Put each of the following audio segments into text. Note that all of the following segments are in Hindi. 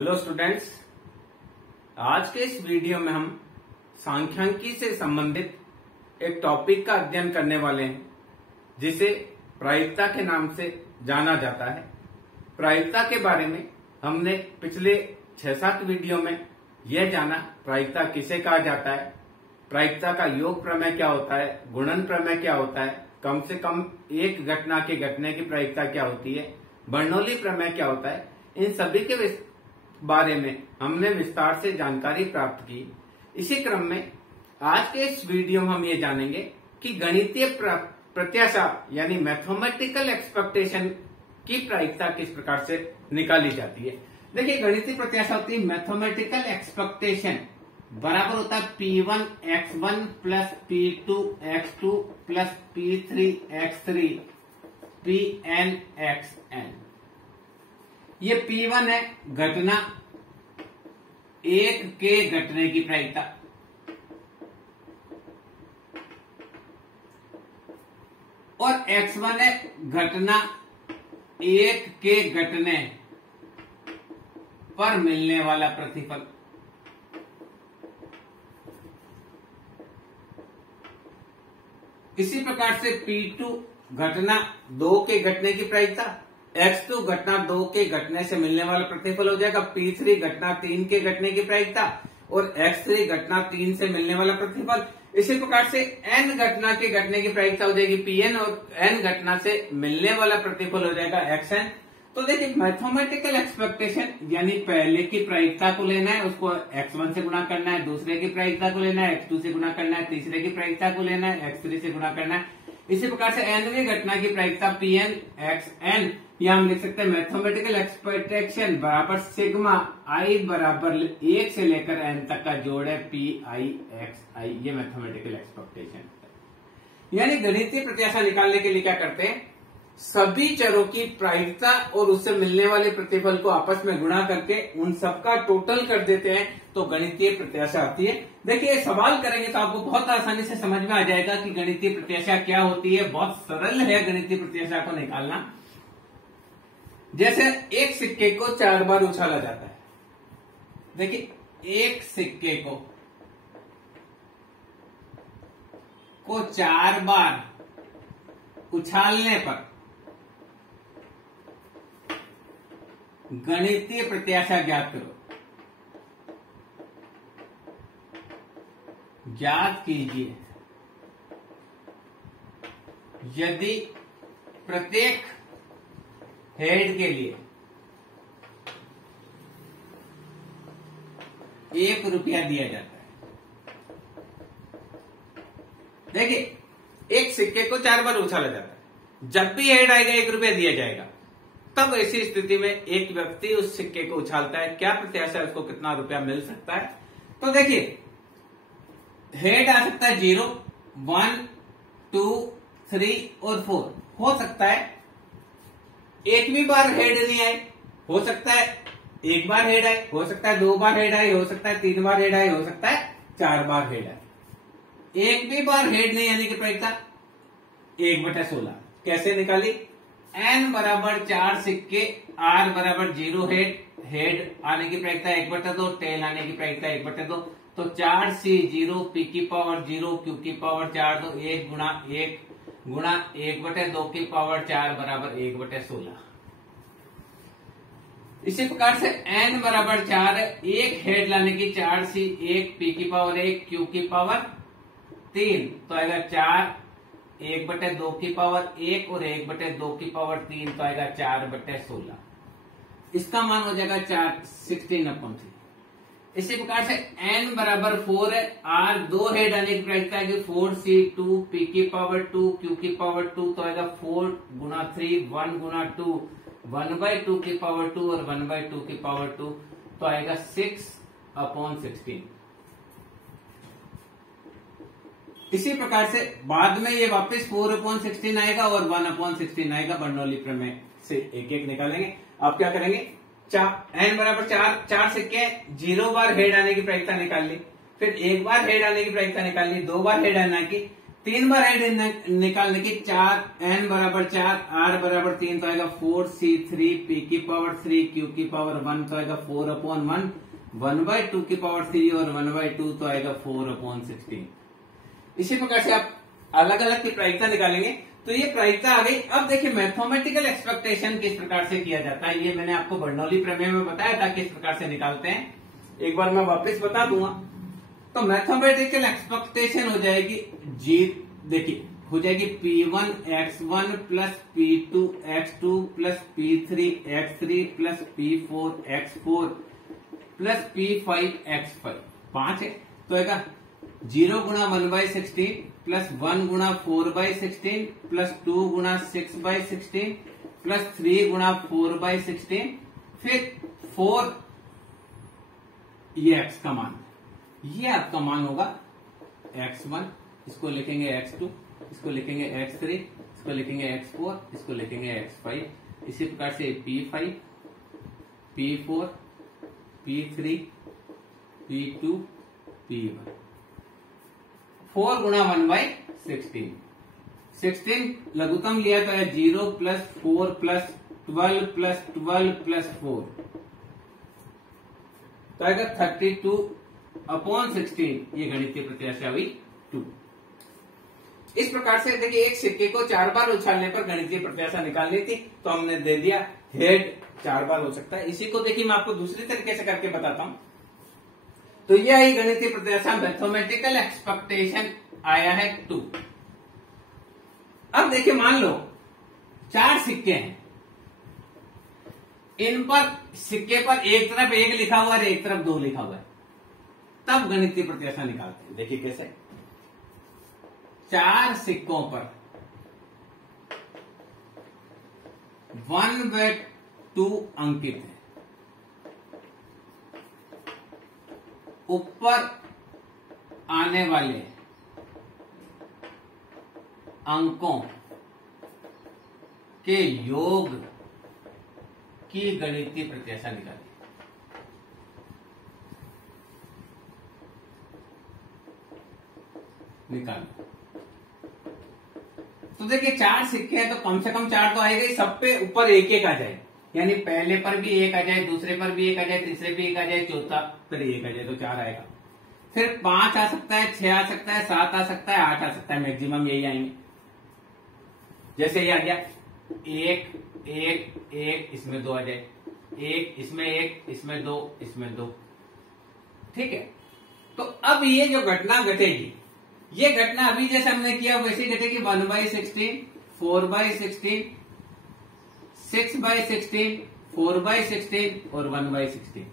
हेलो स्टूडेंट्स, आज के इस वीडियो में हम सांख्यिकी से संबंधित एक टॉपिक का अध्ययन करने वाले हैं जिसे प्रायिकता के नाम से जाना जाता है। प्रायिकता के बारे में हमने पिछले 6-7 वीडियो में यह जाना प्रायिकता किसे कहा जाता है, प्रायिकता का योग प्रमेय क्या होता है, गुणन प्रमेय क्या होता है, कम से कम एक घटना के घटने की प्रायिकता क्या होती है, बर्नौली प्रमेय क्या होता है। इन सभी के बारे में हमने विस्तार से जानकारी प्राप्त की। इसी क्रम में आज के इस वीडियो में हम ये जानेंगे कि गणितीय प्रत्याशा यानी मैथमेटिकल एक्सपेक्टेशन की प्रायिकता किस प्रकार से निकाली जाती है। देखिए, गणितीय प्रत्याशा होती है मैथमेटिकल एक्सपेक्टेशन बराबर होता है P1x1 plus P2x2 plus P3x3 Pnxn। ये P1 है घटना एक के घटने की प्रायिकता, और X1 है घटना एक के घटने पर मिलने वाला प्रतिफल। इसी प्रकार से P2 घटना 2 के घटने की प्रायिकता, X2 घटना 2 के घटने से मिलने वाला प्रतिफल हो जाएगा P3 घटना 3 के घटने की प्रायिकता और X3 घटना 3 से मिलने वाला प्रतिफल। इसी प्रकार से N घटना के घटने की प्रायिकता हो जाएगी Pn और N घटना से मिलने वाला प्रतिफल हो जाएगा Xn। तो देखिए, मैथमेटिकल एक्सपेक्टेशन यानी पहले की प्रायिकता को लेना है, उसको X1 से गुणा करना है, दूसरे की प्रायिकता को लेना है X2 से गुणा करना है, तीसरे की प्रायिकता को लेना है X3 से गुणा करना है। इसी प्रकार से nवीं घटना की प्रायिकता Pn या हम लिख सकते हैं मैथमेटिकल एक्सपेक्टेशन बराबर सिग्मा i बराबर 1 से लेकर n तक का जोड़ है Pixi। ये मैथमेटिकल एक्सपेक्टेशन है। यानी गणितीय प्रत्याशा निकालने के लिए क्या करते हैं, सभी चरों की प्रायिकता और उससे मिलने वाले प्रतिफल को आपस में गुणा करके उन सबका टोटल कर देते हैं, तो गणितीय प्रत्याशा आती है। देखिए, सवाल करेंगे तो आपको बहुत आसानी से समझ में आ जाएगा कि गणितीय प्रत्याशा क्या होती है। बहुत सरल है गणितीय प्रत्याशा को निकालना। जैसे एक सिक्के को 4 बार उछाला जाता है। देखिए, एक सिक्के को 4 बार उछालने पर गणितीय प्रत्याशा ज्ञात करो। ज्ञात कीजिए यदि प्रत्येक हेड के लिए 1 रुपया दिया जाता है। देखिए, एक सिक्के को 4 बार उछाला जाता है, जब भी हेड आएगा 1 रुपया दिया जाएगा। तब ऐसी स्थिति में एक व्यक्ति उस सिक्के को उछालता है, क्या प्रत्याशा है उसको कितना रुपया मिल सकता है। तो देखिए, हेड आ सकता है 0, 1, 2, 3 और 4। हो सकता है एक भी बार हेड नहीं आए, हो सकता है 1 बार हेड आए, हो सकता है 2 बार हेड आए, हो सकता है 3 बार हेड आए, हो सकता है 4 बार हेड आए। एक भी बार हेड नहीं आने की प्रायिकता 1/16 कैसे निकाली। n बराबर 4 सिक्के, r बराबर 0 हेड आने की प्रायिकता 1/2, टेल आने की प्रायिकता 1/2। तो 4c 0 p की पावर 0 q की पावर 4, तो 1 गुणा 1/2 की पावर 4 बराबर 1/16। इसी प्रकार से n बराबर 4 है, एक हेड लाने की 4c 1 p की पावर 1 q की पावर 3, तो आएगा 4 1/2 की पावर 1 और 1/2 की पावर 3, तो आएगा 4/16। इसका मान हो जाएगा 16/3। इसी प्रकार से n बराबर 4 है, r 2 हेड आने की प्रायिकता है 4c 2 p की पावर 2 q की पावर 2, तो आएगा 4 गुणा 3 1 गुणा 2 1/2 की पावर 2 और 1/2 की पावर 2, तो आएगा 6/16। इसी प्रकार से बाद में ये वापस 4/16 आएगा और 1/16 आएगा। बर्नौली प्रमेय से एक एक निकालेंगे। आप क्या करेंगे, n बराबर 4 सिक्के 0 बार हेड आने की प्रायिकता निकाल ली, फिर 1 बार हेड आने की प्रायिकता निकाल ली, 2 बार हेड आने की, 3 बार एड निकालने की 4 n बराबर 4 r बराबर 3 तो आएगा 4c3 p की पावर 3 q की पावर 1 तो आएगा 4/1 1/2 की पावर 3 और 1/2 तो आएगा 4/16। इसी प्रकार से आप अलग अलग की प्रायिकता निकालेंगे तो ये प्रायिकता आ गई। अब देखिए मैथमेटिकल एक्सपेक्टेशन किस प्रकार से किया जाता है, ये मैंने आपको बर्नौली प्रमेय में बताया था किस प्रकार से निकालते हैं, एक बार मैं वापस बता दूंगा। तो मैथमेटिकल एक्सपेक्टेशन हो जाएगी देखिए हो जाएगी P1 x1 plus P2 x2 plus P3 x3 plus P4 x4 plus P5 x5 5 है तो आएगा 0 गुणा 1/16 प्लस 1 गुणा 4/16 प्लस 2 गुणा 6/16 प्लस 3 गुणा 4/16 फिर 4 ये x का मान, ये आपका मान होगा x1, इसको लिखेंगे x2, इसको लिखेंगे x3, इसको लिखेंगे x4, इसको लिखेंगे x5। इसी प्रकार से P5 P4 P3 P2 P1 4 गुणा 1/16 16 लघुत्तम लिया तो है 0 प्लस 4 प्लस 12 प्लस 12 प्लस 4 तो आएगा 32/16। ये गणितीय प्रत्याशा हुई 2। इस प्रकार से देखिए एक सिक्के को 4 बार उछालने पर गणितीय प्रत्याशा निकालनी थी तो हमने दे दिया हेड 4 बार हो सकता है। इसी को देखिए मैं आपको दूसरी तरीके से करके बताता हूं। तो यह आई गणितीय प्रत्याशा, मैथमेटिकल एक्सपेक्टेशन आया है 2। अब देखिए मान लो 4 सिक्के हैं, इन पर सिक्के पर एक तरफ 1 लिखा हुआ है एक तरफ 2 लिखा हुआ है, तब गणितीय प्रत्याशा निकालते हैं। देखिए कैसे, 4 सिक्कों पर 1/2 अंकित है, ऊपर आने वाले अंकों के योग की गणितीय प्रत्याशा निकाली। तो देखिए 4 सिक्के हैं तो कम से कम 4 तो आएगा ही, सब पे ऊपर 1-1 आ जाए, यानी पहले पर भी 1 आ जाए, दूसरे पर भी 1 आ जाए, तीसरे पे 1 आ जाए, चौथा पर 1 आ जाए तो 4 आएगा। फिर 5 आ सकता है, 6 आ सकता है, 7 आ सकता है, 8 आ सकता है, मैक्सिमम यही आएंगे। जैसे ये आ गया 1 1 1, इसमें 2 आ जाए, 1 इसमें 1 इसमें 2 इसमें 2, ठीक है। तो अब ये जो घटना घटेगी, ये घटना अभी जैसे हमने किया वैसे घटेगी 1/16 4/16 6/16 4/16 और 1/16।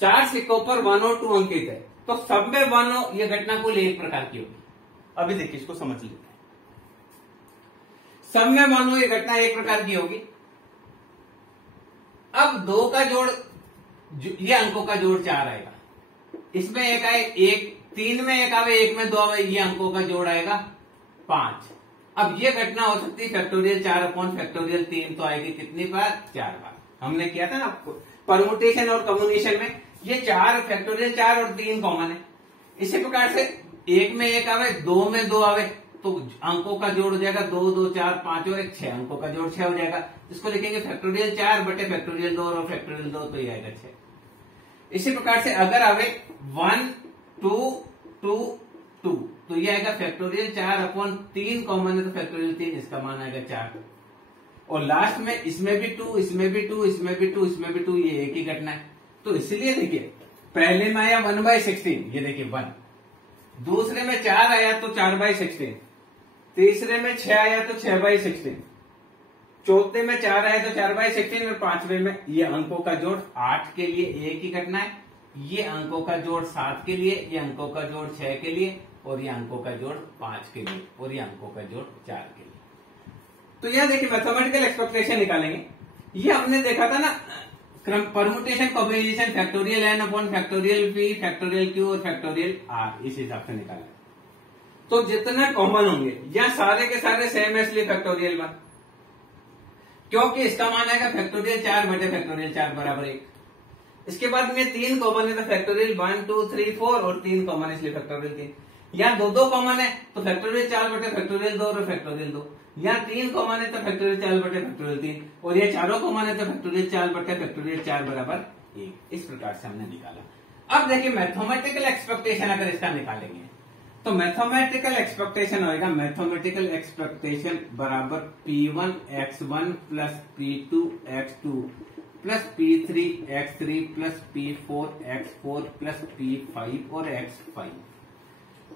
4 सिक्कों पर 1 और 2 अंकित है तो सब में 1 ये घटना कुल एक प्रकार की होगी। अभी देखिए इसको समझ लीजिए, सब में 1 ये घटना एक प्रकार की होगी। अब 2 का जोड़, ये अंकों का जोड़ 4 आएगा, इसमें 1 आए 1, 3 में 1 आवे, 1 में 2 आवे, ये अंकों का जोड़ आएगा 5। अब ये घटना हो सकती है फैक्टोरियल 4/फैक्टोरियल 3 तो आएगी कितनी बार, 4 बार। हमने किया था ना परमुटेशन और कम्युनिकेशन में, ये 4 फैक्टोरियल 4 और 3 कॉमन है। इसी प्रकार से 1 में 1 आवे, 2 में 2 आवे तो अंकों का जोड़ हो जाएगा 2 2 4 5 और 1 6, अंकों का जोड़ 6 हो जाएगा। इसको लिखेंगे फैक्टोरियल 4 बटे फैक्टोरियल 2 और फैक्टोरियल 2 तो ये आएगा 6। इसी प्रकार से अगर आवे 1 2 2 2 तो ये आएगा फैक्टोरियल 4/3 कॉमन है तो फैक्टोरियल 3, इसका मान आएगा 4। और लास्ट में इसमें भी 2 इसमें भी 2 इसमें भी 2 इसमें भी 2, ये एक ही घटना है। तो इसलिए देखिए पहले में आया 1/16, ये देखिए 1, दूसरे में 4 आया तो 4/16, तीसरे में 6 आया तो 6/16, चौथे में 4 आया तो 4/16 और 5वें में ये अंकों का जोड़ 8 के लिए एक ही घटना है, ये अंकों का जोड़ 7 के लिए, ये अंकों का जोड़ 6 के लिए और ये अंकों का जोड़ 5 के लिए और ये अंकों का जोड़ 4 के लिए। तो यह देखिए मैथमेटिकल एक्सपेक्टेशन निकालेंगे। ये हमने देखा था ना परमुटेशन कॉम्बिनेशन फैक्टोरियल n/फैक्टोरियल p फैक्टोरियल q और फैक्टोरियल r, इस हिसाब से निकाला। तो जितने कॉमन होंगे या सारे के सारे सेम है इसलिए फैक्टोरियल 1, क्योंकि इसका मान आएगा फैक्टोरियल 4 बटे फैक्टोरियल 4 बराबर 1। इसके बाद में 3 कॉमन है तो फैक्टोरियल 1 2 3 4 और 3 कॉमन है इसलिए फैक्टोरियल 3। यहाँ दो दो कॉमन है तो फैक्टोरियल 4 बटे फैक्टोरियल 2 और फैक्टोरियल 2। यहाँ 3 कॉमन है तो फैक्टोरियल 4 बटे फैक्टोरियल 3 और ये चारों कॉमन है तो फैक्टोरियल 4 बटे फैक्टोरियल 4 बराबर 1। इस प्रकार से हमने निकाला। अब देखिए मैथमेटिकल एक्सपेक्टेशन अगर इसका निकालेंगे तो मैथमेटिकल एक्सपेक्टेशन होगा, मैथमेटिकल एक्सपेक्टेशन बराबर P1 x1 plus P2 x2 plus P3 x3 plus P4 x4 plus P5 और x5।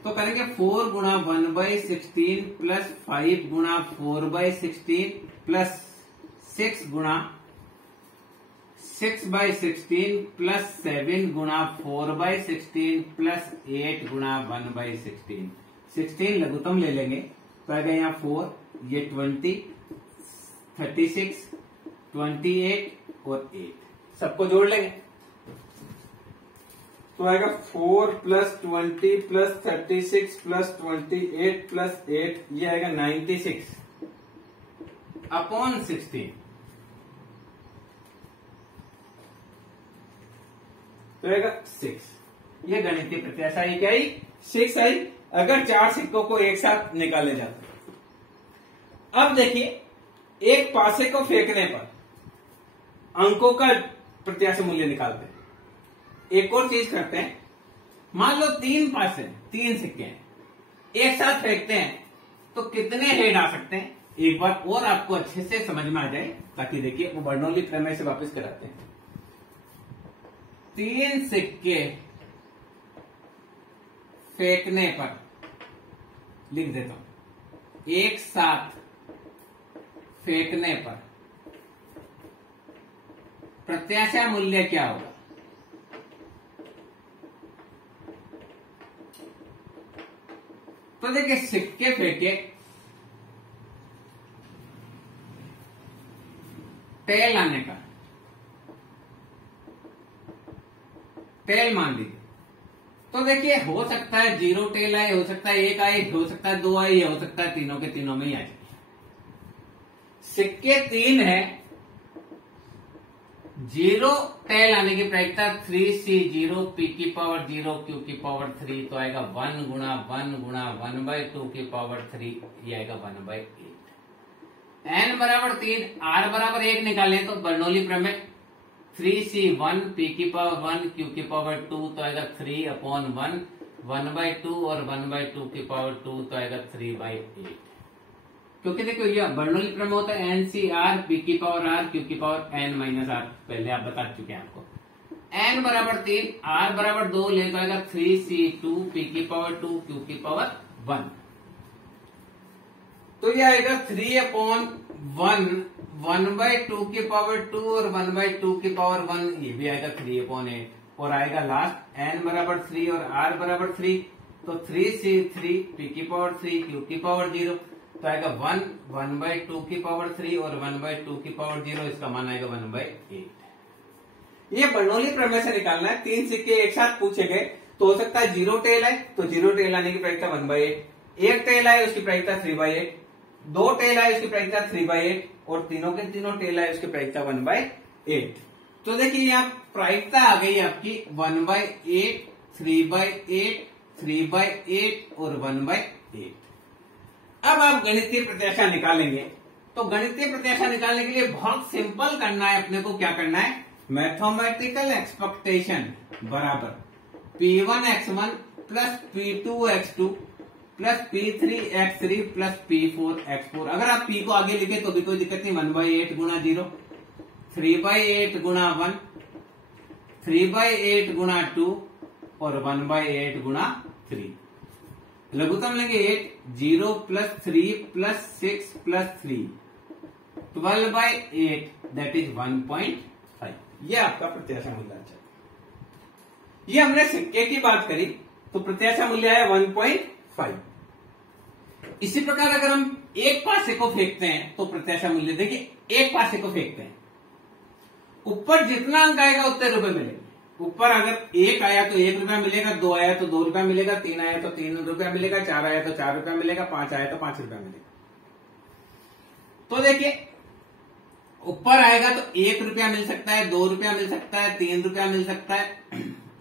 तो करेंगे 4 गुणा 1/16 प्लस 5 गुणा 4/16 प्लस 6 गुणा 6/16 प्लस 7 गुणा 4/16 प्लस 8 गुणा 1/16। 16 लघुत्तम ले लेंगे तो आएगा यहाँ 4, ये 20, 36, 28 और 8 सबको जोड़ लेंगे तो आएगा 4 प्लस 20 प्लस 36 प्लस 28 प्लस 8, ये आएगा 96 अपॉन 16। तो आएगा 6। ये गणितीय प्रत्याशा आई क्या आई? 6 आई अगर 4 सिक्कों को एक साथ निकाले जाते। अब देखिए एक पासे को फेंकने पर अंकों का प्रत्याशा मूल्य निकालते हैं। एक और चीज करते हैं, मान लो 3 पासे 3 सिक्के हैं, एक साथ फेंकते हैं तो कितने हेड आ सकते हैं एक बार और आपको अच्छे से समझ में आ जाए, ताकि देखिए वो बर्नौली प्रमेय से वापस कराते हैं। 3 सिक्के फेंकने पर लिख देता हूं, एक साथ फेंकने पर प्रत्याशा मूल्य क्या होगा? तो देखिए सिक्के फेंके, टेल आने का, टेल मान लीजिए तो देखिए हो सकता है 0 टेल आए, हो सकता है 1 आए, हो सकता है 2 आए, हो सकता है तीनों के तीनों में ही आ जाए। सिक्के 3 है, 0 टेल आने की प्रायिकता 3c0 p की पावर 0 q की पावर 3, तो आएगा 1 गुणा 1 गुणा 1/2 की पावर 3, ये आएगा 1/8। n बराबर 3, r बराबर 1 निकालें तो बर्नौली प्रमेय 3c1 p की पावर 1 q की पावर 2, तो आएगा 3/1 1/2 और 1/2 की पावर 2, तो आएगा 3/8। क्योंकि देखो ये बर्नौली प्रमेय होता है NCR p की पावर r q की पावर n माइनस r, पहले आप बता चुके हैं आपको। n बराबर 3, r बराबर 2 ले तो आएगा 3c2 p की पावर 2 q की पावर 1, तो ये आएगा 3/1 1/2 की पावर 2 और 1/2 की पावर 1, ये भी आएगा 3/8 और आएगा लास्ट n बराबर 3 और r बराबर 3, तो 3c3 p की पावर 3 q की पावर 0, तो आएगा 1/2 की पावर 3 और 1/2 की पावर 0, इसका मान आएगा 1/8। ये बर्नौली प्रमेय से निकालना है। 3 सिक्के एक साथ पूछे गए तो हो सकता है 0 टेल है तो 0 टेल आने की प्रायिकता 1/8, 1 टेल आए उसकी प्रायिकता 3/8, 2 टेल आए उसकी प्रायिकता 3/8 और तीनों के तीनों टेल आए उसकी प्रायिकता 1/8। तो देखिए यहाँ प्रायिकता आ गई आपकी 1/8, 3/8, 3/8 और 1/8। अब आप गणितीय प्रत्याशा निकालेंगे तो गणितीय प्रत्याशा निकालने के लिए बहुत सिंपल करना है, अपने को क्या करना है, मैथमेटिकल एक्सपेक्टेशन बराबर P1 x1 plus P2 x2 plus P3 x3 plus P4 x4। अगर आप P को आगे लिखे तो भी कोई दिक्कत नहीं, 1/8 गुणा 0, 3/8 गुणा 1, 3/8 गुणा 2 और 1/8 गुणा 3। लघुत्तम लेंगे 8, 0 plus 3 plus 6 plus 3, 12/8 that is 1.5। ये आपका प्रत्याशा मूल्य आ जाएगा। ये हमने सिक्के की बात करी तो प्रत्याशा मूल्य है 1.5। इसी प्रकार अगर हम एक पासे को फेंकते हैं तो प्रत्याशा मूल्य देखिए, एक पासे को फेंकते हैं ऊपर जितना अंक आएगा उतने रुपए मिलेंगे। ऊपर अगर 1 आया तो 1 रुपया मिलेगा, 2 आया तो 2 रुपया मिलेगा, 3 आया तो 3 रुपया मिलेगा, 4 आया तो 4 रुपया मिलेगा, 5 आया तो 5 रुपया मिलेगा। तो देखिए ऊपर आएगा तो 1 रुपया मिल सकता है, 2 रुपया मिल सकता है, 3 रुपया मिल सकता है,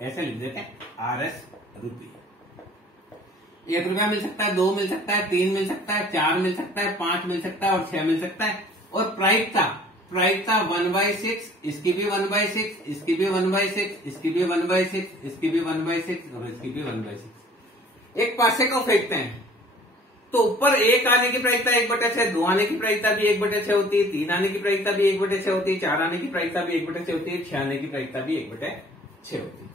ऐसे लिख देते हैं RS रुपये। ₹1 मिल सकता है, 2 मिल सकता है, 3 मिल सकता है, 4 मिल सकता है, 5 मिल सकता है और 6 मिल सकता है। और प्रायिकता 1/6, इसकी भी 1/6, इसकी भी 1/6, इसकी भी 1/6, इसकी भी 1/6 और इसकी भी 1/6। एक पासे को फेंकते हैं तो ऊपर 1 आने की प्रायिकता 1/6, 2 आने की प्रायिकता भी 1/6 होती है, 3 आने की प्रायिकता भी 1/6 होती है, 4 आने की प्रायिकता भी 1/6 होती है, 6 आने की प्रायिकता भी 1/6 होती है।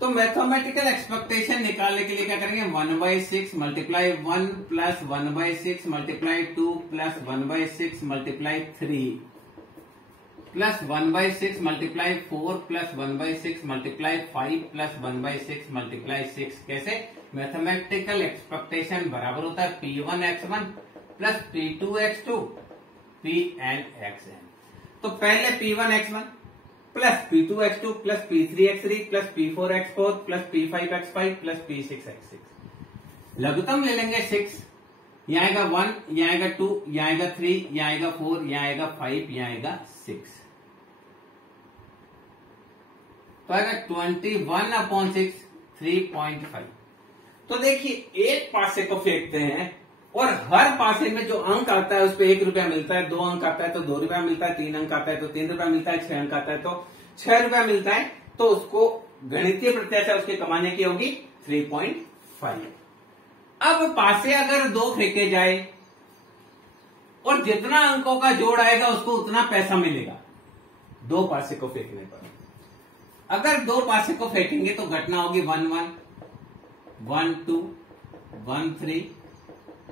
तो मैथमेटिकल एक्सपेक्टेशन निकालने के लिए क्या करेंगे, 1/6 multiply 1 plus 1/6 multiply 2 plus 1/6 multiply 3 plus 1/6 multiply 4 plus 1/6 multiply 5 plus 1/6 multiply 6। कैसे, मैथमेटिकल एक्सपेक्टेशन बराबर होता है P1x1 प्लस P2x2 Pn(xn)। तो पहले P1x1 plus P2x2 plus P3x3 plus P4x4 plus P5x5 plus P6x6। लघुत्तम ले लेंगे 6, यहाँ आएगा 1, यहाँ आएगा 2, यहाँ आएगा 3, यहाँ आएगा 4, यहाँ आएगा 5, यहाँ आएगा 6। तो आएगा 21/6 3.5। तो देखिए एक पासे को फेंकते हैं और हर पासे में जो अंक आता है उस पर ₹1 मिलता है, 2 अंक आता है तो ₹2 मिलता है, 3 अंक आता है तो ₹3 मिलता है, 6 अंक आता है तो ₹6 मिलता है। तो उसको गणितीय प्रत्याशा उसके कमाने की होगी 3.5। अब पासे अगर 2 फेंके जाए और जितना अंकों का जोड़ आएगा उसको उतना पैसा मिलेगा 2 पासे को फेंकने पर। अगर 2 पासे को फेंकेंगे तो घटना होगी 1 1 1 2 1 3,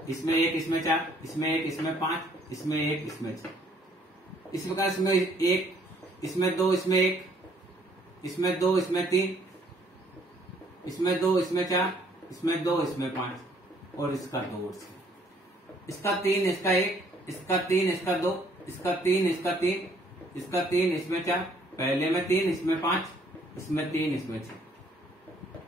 इसमें 1, इसमें 4, इसमें 1, इसमें 5, इसमें 1, इसमें 6, इसमें 1, इसमें 2, इसमें 1, इसमें 2, इसमें 3, इसमें 2, इसमें 4, इसमें 2, इसमें 5 और इसका 2, इसका 3, इसका 1, इसका 3, इसका 2, इसका 3, इसका 3, इसका 3, इसमें 4, पहले में 3, इसमें 5, इसमें 3, इसमें 6,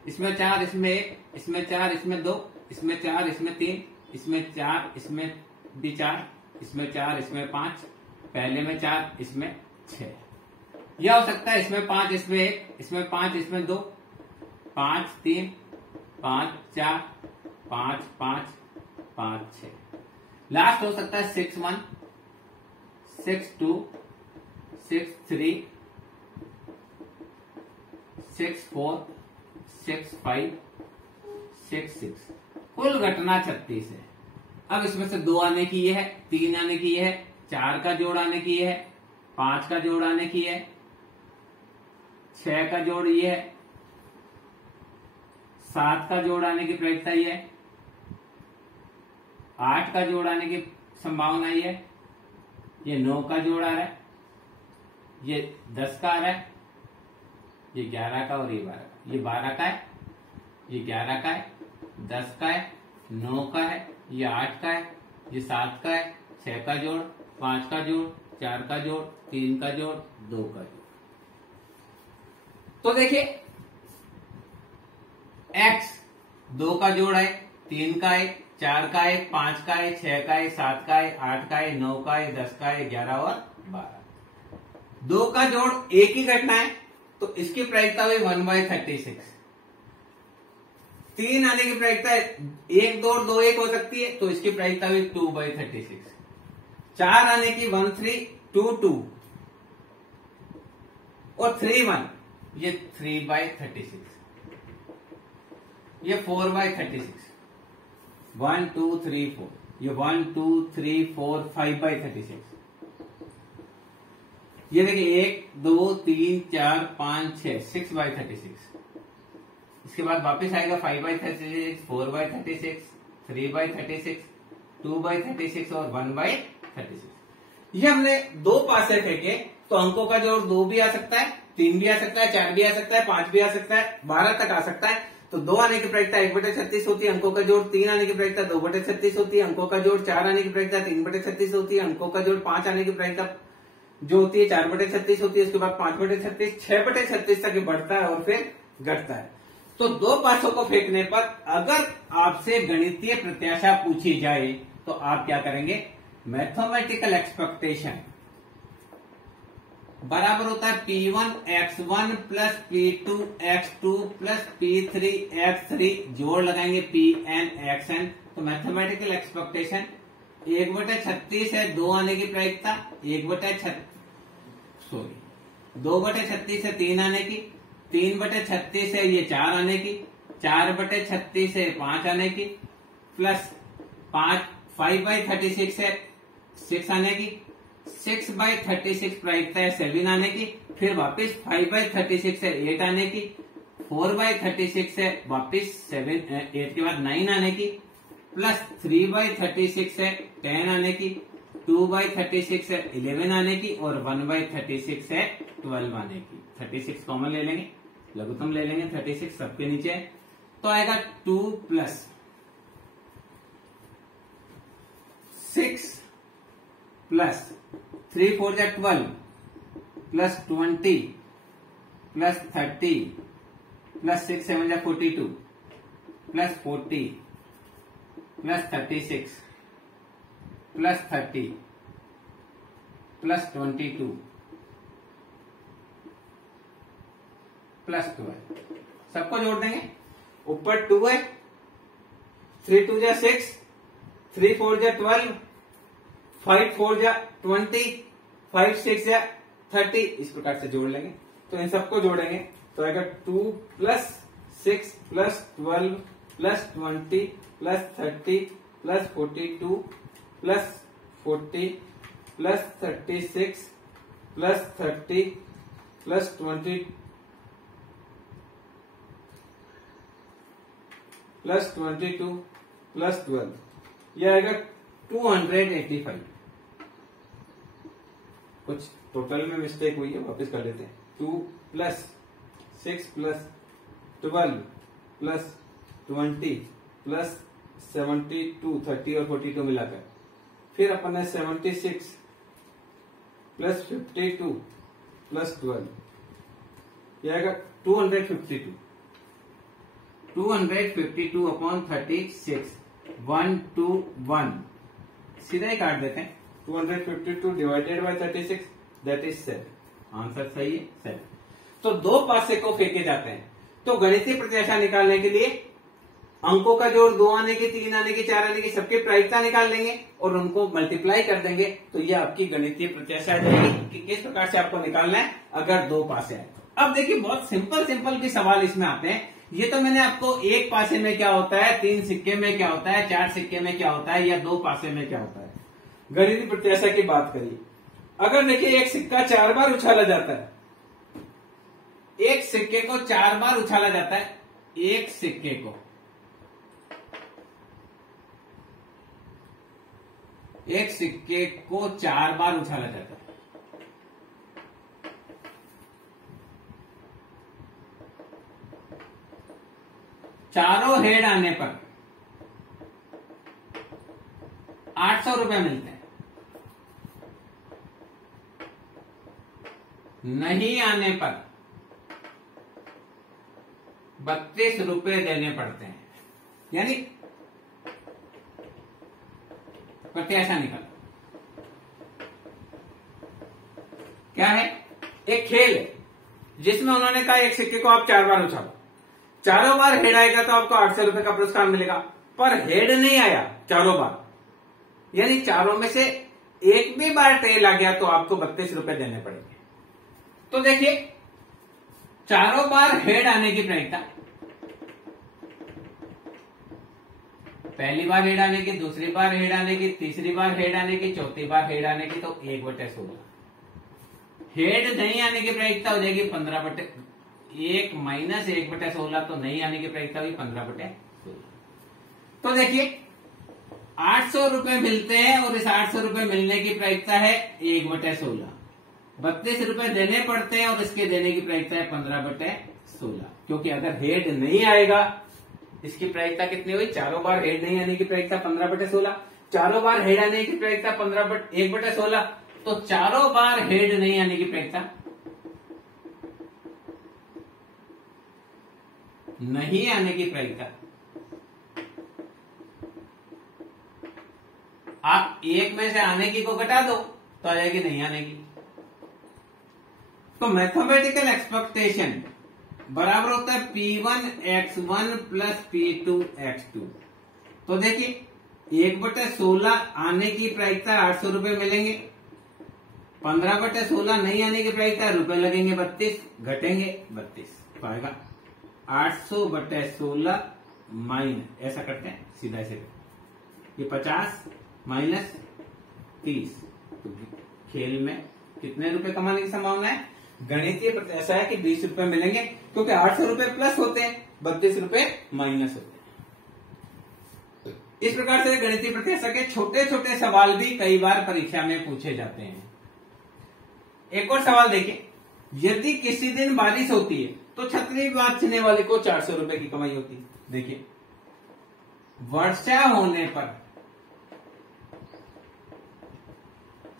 इसमें 4, इसमें 1, इसमें 4, इसमें 2, इसमें 4, इसमें 3, इसमें 4, इसमें भी 4, इसमें 4, इसमें 5, पहले में 4, इसमें 6। यह हो सकता है इसमें 5, इसमें 1, इसमें 5, इसमें 2, 5 3 5 4 5 5 5 6। लास्ट हो सकता है 6 1 6 2 6 3 6 4 6 5 6 6। कुल घटना 36 है। अब इसमें से 2 आने की ये है, 3 आने की ये है, 4 का जोड़ आने की ये है, 5 का जोड़ आने की है, 6 का जोड़ ये है, 7 का जोड़ आने की प्रायिकता ये है, 8 का जोड़ आने की संभावना ये है, ये 9 का जोड़ आ रहा है, ये 10 का आ रहा है, ये 11 का और ये 12 का, ये 12 का है, ये 11 का है, 10 का है, 9 का है, ये 8 का है, ये 7 का है, 6 का जोड़, 5 का जोड़, 4 का जोड़, 3 का जोड़, 2 का जोड़। तो देखिए x 2 का जोड़ है, 3 का है, 4 का है, 5 का है, 6 का है, 7 का है, 8 का है, 9 का है, 10 का है, 11 और 12। 2 का जोड़ एक ही घटना है तो इसकी प्रायिकता हुई 1/36। 3 आने की प्रायिकता 1 2 2 1 हो सकती है तो इसकी प्रायिकता हुई 2/36। 4 आने की 1 3 2 2 और 3 1, ये 3/36, ये 4/36, 1 2 3 4, ये 1 2 3 4 5/36। ये देखिए 1 2 3 4 5 6 6/36। इसके बाद वापस आएगा 5/36, 4/36, 3/36, 2/36 और 1/36। ये हमने 2 पासे फेंके तो अंकों का जोड़ 2 भी आ सकता है, 3 भी आ सकता है, 4 भी आ सकता है, 5 भी आ सकता है, 12 तक आ सकता है। तो 2 आने की प्रायिकता 1/36 होती है, अंकों का जोड़ 3 आने की प्रायिकता 2/36 होती है, अंकों का जोड़ 4 आने की प्रायिकता 3/36 होती है, अंकों का जोड़ 5 आने की प्रायिकता जो होती है 4/36 होती है, उसके बाद 5/36, 6/36 तक बढ़ता है और फिर घटता है। तो 2 पासों को फेंकने पर अगर आपसे गणितीय प्रत्याशा पूछी जाए तो आप क्या करेंगे, मैथमेटिकल एक्सपेक्टेशन बराबर होता है P1 plus P2 plus P3 जोड़ लगाएंगे PN तो मैथमेटिकल एक्सपेक्टेशन 1/36 है 2 आने की प्रायिकता 2/36 है 3 आने की 3/36 है ये 4 आने की 4/36 है 5 आने की प्लस 5/36 है 6 आने की 6/36 प्रायिकता है 7 आने की फिर वापस 5/36 है 8 आने की 4/36 है वापस 8 के बाद 9 आने की प्लस 3/36 है 10 आने की 2/36 है 11 आने की और 1/36 है 12 आने की 36 कॉमन ले लेंगे लघुत्तम ले लेंगे 36 सबके नीचे है तो आएगा 2 प्लस 6 प्लस 3 4 जा 12 प्लस 20 प्लस 30 प्लस 6 7 जा 42 plus 40 plus 36 plus 30 plus 22 plus 12 सबको जोड़ देंगे ऊपर 2 है 3 2 जा 6 3 4 जा 12 5 4 जा 20 5 6 जा 30 इस प्रकार से जोड़ लेंगे तो इन सबको जोड़ेंगे तो आएगा 2 plus 6 plus 12 plus 20 plus 30 plus 42 plus 40 plus 36 plus 30 plus 20 plus 22 plus 12 यह आएगा 285 कुछ टोटल में मिस्टेक हुई है वापस कर लेते हैं 2 प्लस 6 प्लस 12 प्लस 20 प्लस 72 30 और 42 मिलाकर फिर अपन ने 76 प्लस 52 प्लस 12 यह आएगा 252 अपॉन 36 121 सीधा ही काट देते हैं 252 divided by 36 that is 7 answer सही है 7 तो दो पासे को फेंके जाते हैं तो गणितीय प्रत्याशा निकालने के लिए अंकों का जोड़ 2 आने की 3 आने की 4 आने की सबकी प्रायिकता निकाल लेंगे और उनको मल्टीप्लाई कर देंगे तो ये आपकी गणितीय प्रत्याशा जाएगी कि किस प्रकार से आपको निकालना है अगर दो पासे आए तो। अब देखिए बहुत सिंपल भी सवाल इसमें आते हैं ये तो मैंने आपको एक पासे में क्या होता है 3 सिक्के में क्या होता है 4 सिक्के में क्या होता है या 2 पासे में क्या होता है गणितीय प्रत्याशा की बात करिए अगर देखिए एक सिक्का 4 बार उछाला जाता है एक सिक्के को 4 बार उछाला जाता है एक सिक्के को एक सिक्के को 4 बार उछाला जाता है चारों हेड आने पर 800 रुपए मिलते हैं नहीं आने पर 32 रुपए देने पड़ते हैं यानी प्रत्याशा निकल क्या है एक खेल है जिसमें उन्होंने कहा एक सिक्के को आप 4 बार उछालो चारों बार हेड आएगा तो आपको 800 रुपए का पुरस्कार मिलेगा पर हेड नहीं आया चारों बार यानी चारों में से एक भी बार टेल आ गया तो आपको 32 रुपए देने पड़ेंगे तो देखिए चारों बार हेड आने की प्रायिकता पहली बार हेड आने की दूसरी बार हेड आने की तीसरी बार हेड आने की चौथी बार हेड आने की तो 1/16 हेड नहीं आने की प्रायिकता हो जाएगी 15/1 माइनस 1/16 तो नहीं आने की प्रायिकता हुई 15/16 तो देखिए 800 रुपए मिलते हैं और इस 800 रुपए मिलने की प्रायिकता है 1/16 32 रुपए देने पड़ते हैं और इसके देने की प्रायिकता है 15/16 क्योंकि अगर हेड नहीं आएगा इसकी प्रायिकता कितनी हुई चारों बार हेड नहीं आने की प्रायिकता 15/16 चारों बार हेड आने की प्रायिकता 1/16 तो चारों बार हेड नहीं आने की प्रायिकता नहीं आने की प्रायिकता आप एक में से आने की को घटा दो तो आ जाएगी नहीं आने की तो मैथमेटिकल एक्सपेक्टेशन बराबर होता है P1x1 प्लस P2x2। तो देखिए 1/16 आने की प्रायिकता 800 रुपए मिलेंगे, 15/16 नहीं आने की प्रायिकता रुपए लगेंगे 32, घटेंगे 32, तो आएगा 800/16 माइनस, ऐसा करते हैं सीधा से, ये 50 माइनस 30, तो खेल में कितने रुपए कमाने की संभावना है? गणितीय ऐसा है कि 20 रुपए मिलेंगे, क्योंकि 800 रुपए प्लस होते हैं, 32 रुपए माइनस होते हैं। इस प्रकार से गणितीय प्रत्याशा के छोटे छोटे सवाल भी कई बार परीक्षा में पूछे जाते हैं। एक और सवाल देखिए, यदि किसी दिन बारिश होती है तो छतरी बेचने वाले को 400 रुपए की कमाई होती है। देखिए वर्षा होने पर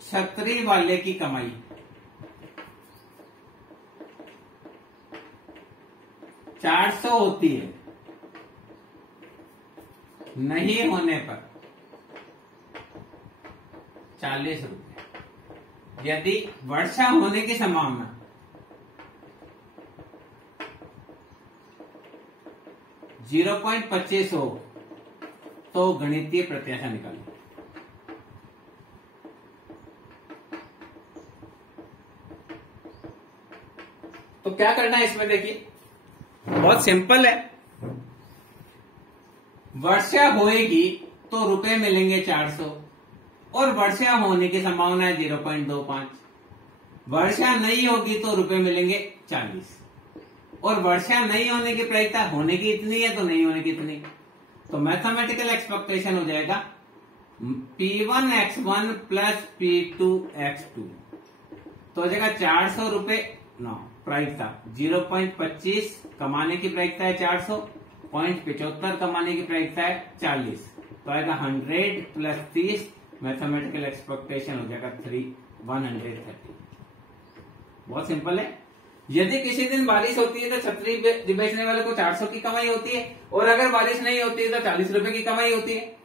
छतरी वाले की कमाई 400 होती है, नहीं होने पर 40 रुपए। यदि वर्षा होने की संभावना 0.25 हो तो गणितीय प्रत्याशा निकालें। तो क्या करना है इसमें? देखिए बहुत सिंपल है, वर्षा होएगी तो रुपए मिलेंगे 400 और वर्षा होने की संभावना है 0.25। वर्षा नहीं होगी तो रुपए मिलेंगे 40 और वर्षा नहीं होने की प्रायिकता होने की इतनी है तो नहीं होने की इतनी। तो मैथमेटिकल एक्सपेक्टेशन हो जाएगा P1x1 प्लस P2x2, तो हो जाएगा 400 रुपए न प्रायिकता, 0.25 कमाने की प्रायिकता है 400, 0.75 कमाने की प्रायिकता है 40, तो आएगा 100 प्लस 30, मैथमेटिकल एक्सपेक्टेशन हो जाएगा 130। बहुत सिंपल है। यदि किसी दिन बारिश होती है तो छतरी बेचने वाले को 400 की कमाई होती है और अगर बारिश नहीं होती है तो 40 रुपए की कमाई होती है।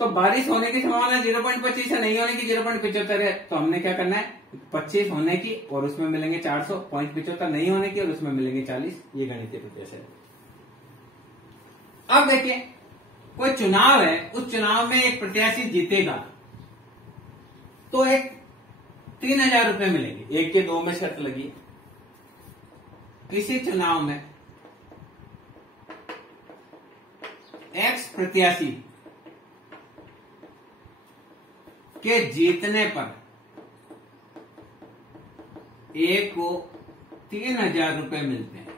तो बारिश होने की संभावना 0.25 है, नहीं होने की 0.75 है, तो हमने क्या करना है 25 होने की और उसमें मिलेंगे 400, 0.75 नहीं होने की और उसमें मिलेंगे 40। ये गणितीय प्रत्याशा है। अब देखिए कोई चुनाव है, उस चुनाव में एक प्रत्याशी जीतेगा तो एक 3000 रुपए मिलेंगे। एक के दो में शर्त लगी, किसी चुनाव में एक्स प्रत्याशी के जीतने पर ए को 3000 रुपए मिलते हैं,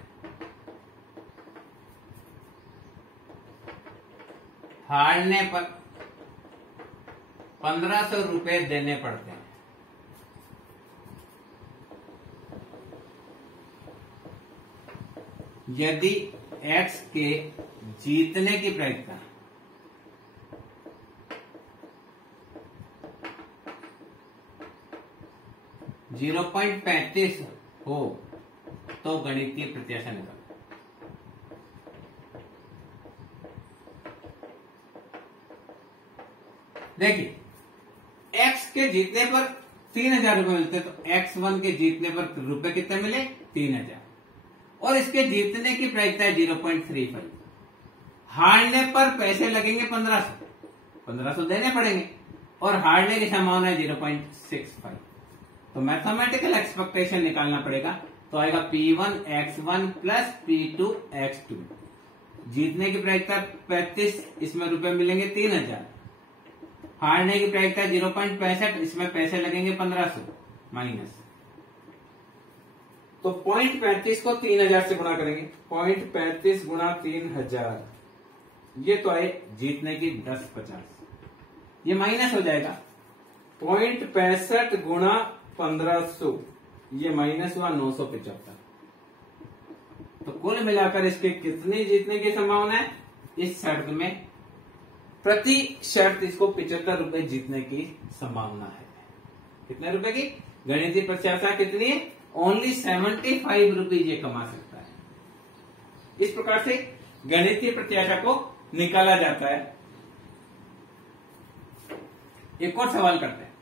हारने पर 1500 रुपए देने पड़ते हैं। यदि एक्स के जीतने की प्रायिकता 0.35 हो तो गणितीय प्रत्याशा निकालो। देखिए एक्स के जीतने पर 3000 रुपए मिलते हैं, तो x1 के जीतने पर रुपए कितने मिले 3000 और इसके जीतने की प्रायिकता है 0.35। हारने पर पैसे लगेंगे 1500 देने पड़ेंगे और हारने की संभावना है 0.65। तो मैथमेटिकल एक्सपेक्टेशन निकालना पड़ेगा, तो आएगा P1x1 प्लस P2x2। जीतने की प्रायिकता 35, इसमें रुपए मिलेंगे 3000। हारने की प्रायिकता 0.65, इसमें पैसे लगेंगे 1500 माइनस, तो 0.35 को 3000 से गुणा करेंगे, 0.35 गुणा 3000, ये तो आए जीतने की 1050, ये माइनस हो जाएगा। 0.65 गुणा 1500, ये माइनस हुआ 975। तो कुल मिलाकर इसके कितनी जीतने की संभावना है? इस शर्त में प्रति शर्त इसको 75 रुपए जीतने की संभावना है। कितने रुपए की? गणितीय प्रत्याशा कितनी है? ओनली 75 रुपीज ये कमा सकता है। इस प्रकार से गणितीय प्रत्याशा को निकाला जाता है। एक और सवाल करते हैं।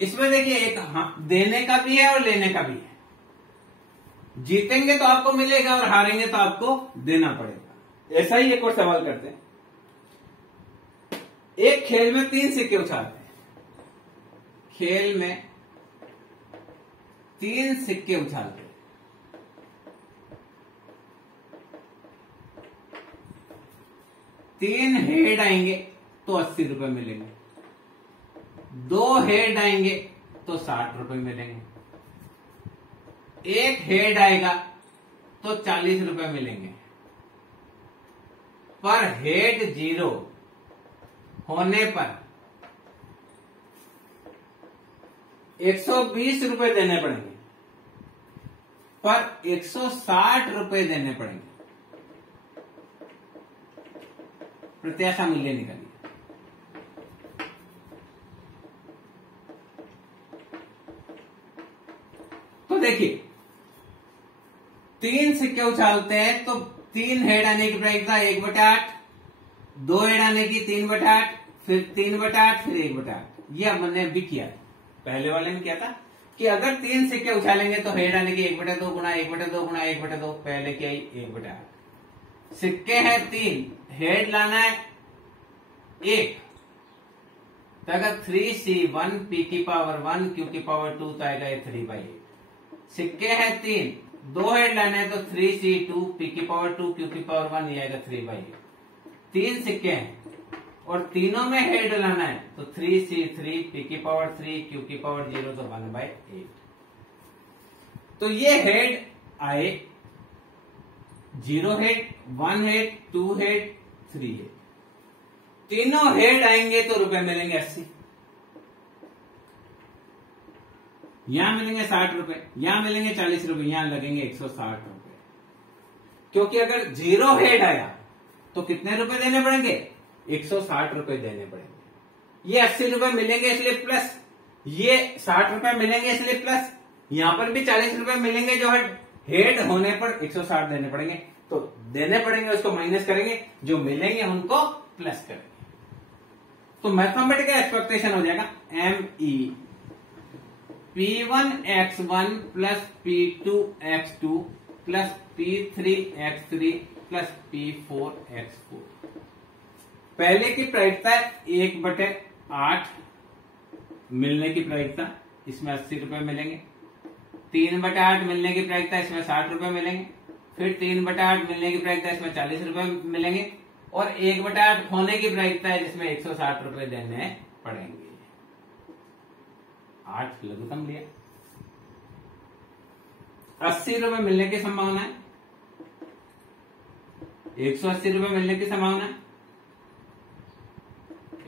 इसमें देखिए एक देने का भी है और लेने का भी है। जीतेंगे तो आपको मिलेगा और हारेंगे तो आपको देना पड़ेगा। ऐसा ही एक और सवाल करते हैं। एक खेल में 3 सिक्के उछालते हैं। खेल में 3 सिक्के उछालते हैं। 3 हेड आएंगे तो 80 रुपए मिलेंगे। 2 हेड आएंगे तो 60 रुपए मिलेंगे। 1 हेड आएगा तो 40 रुपए मिलेंगे। पर हेड 0 होने पर 120 रुपए देने पड़ेंगे, पर 160 रुपए देने पड़ेंगे। प्रत्याशा मूल्य निकालिए। तो देखिए 3 सिक्के उछालते हैं तो 3 हेड आने की प्रायिकता 1/8, 2 हेड आने की 3/8, फिर 3/8, फिर 1/8। ये हमने अभी किया, पहले वाले में किया था कि अगर 3 सिक्के उछालेंगे तो हेड आने की 1/2 गुना 1/2 गुना 1/2, पहले क्या 1/8। सिक्के हैं 3, हेड लाना है 1, तो अगर 3C1 P की पावर 1 Q की पावर 2 तो आएगा ये 3/8। सिक्के हैं 3, 2 हेड लाना है तो 3C2 P की पावर 2 Q की पावर 1 ये आएगा 3/8। 3 सिक्के हैं और तीनों में हेड लाना है तो 3C3 P की पावर 3 Q की पावर 0 तो 1/8। तो ये हेड आए 0 हेड, 1 हेड, 2 हेड, 3 हेड। तीनों हेड आएंगे तो रुपए मिलेंगे 80। यहां मिलेंगे 60 रुपए, यहां मिलेंगे 40 रुपए, यहां लगेंगे 160 रुपए। क्योंकि अगर 0 हेड आया तो कितने रुपए देने पड़ेंगे? 160 रुपए देने पड़ेंगे। ये 80 रुपए मिलेंगे इसलिए प्लस, ये 60 रुपए मिलेंगे इसलिए प्लस, यहां पर भी 40 रुपए मिलेंगे जो हेड होने पर 160 देने पड़ेंगे। तो देने पड़ेंगे उसको माइनस करेंगे, जो मिलेंगे उनको प्लस करेंगे। तो मैथमेटिकल एक्सपेक्टेशन हो जाएगा ME P1x1 plus P2x2 plus P3x3 plus P4x4। पहले की प्रायिकता 1/8 मिलने की प्रायिकता, इसमें 80 रुपए मिलेंगे। 3/8 मिलने की प्रायिकता, इसमें 60 रुपए मिलेंगे। फिर 3/8 मिलने की प्रायिकता, इसमें 40 रुपए मिलेंगे। और 1/8 होने की प्रायिकता है जिसमें 160 रुपए देने पड़ेंगे। 8 लघुत्तम लिया। 80 रुपए मिलने की संभावना है, 180 रुपए मिलने की संभावना है,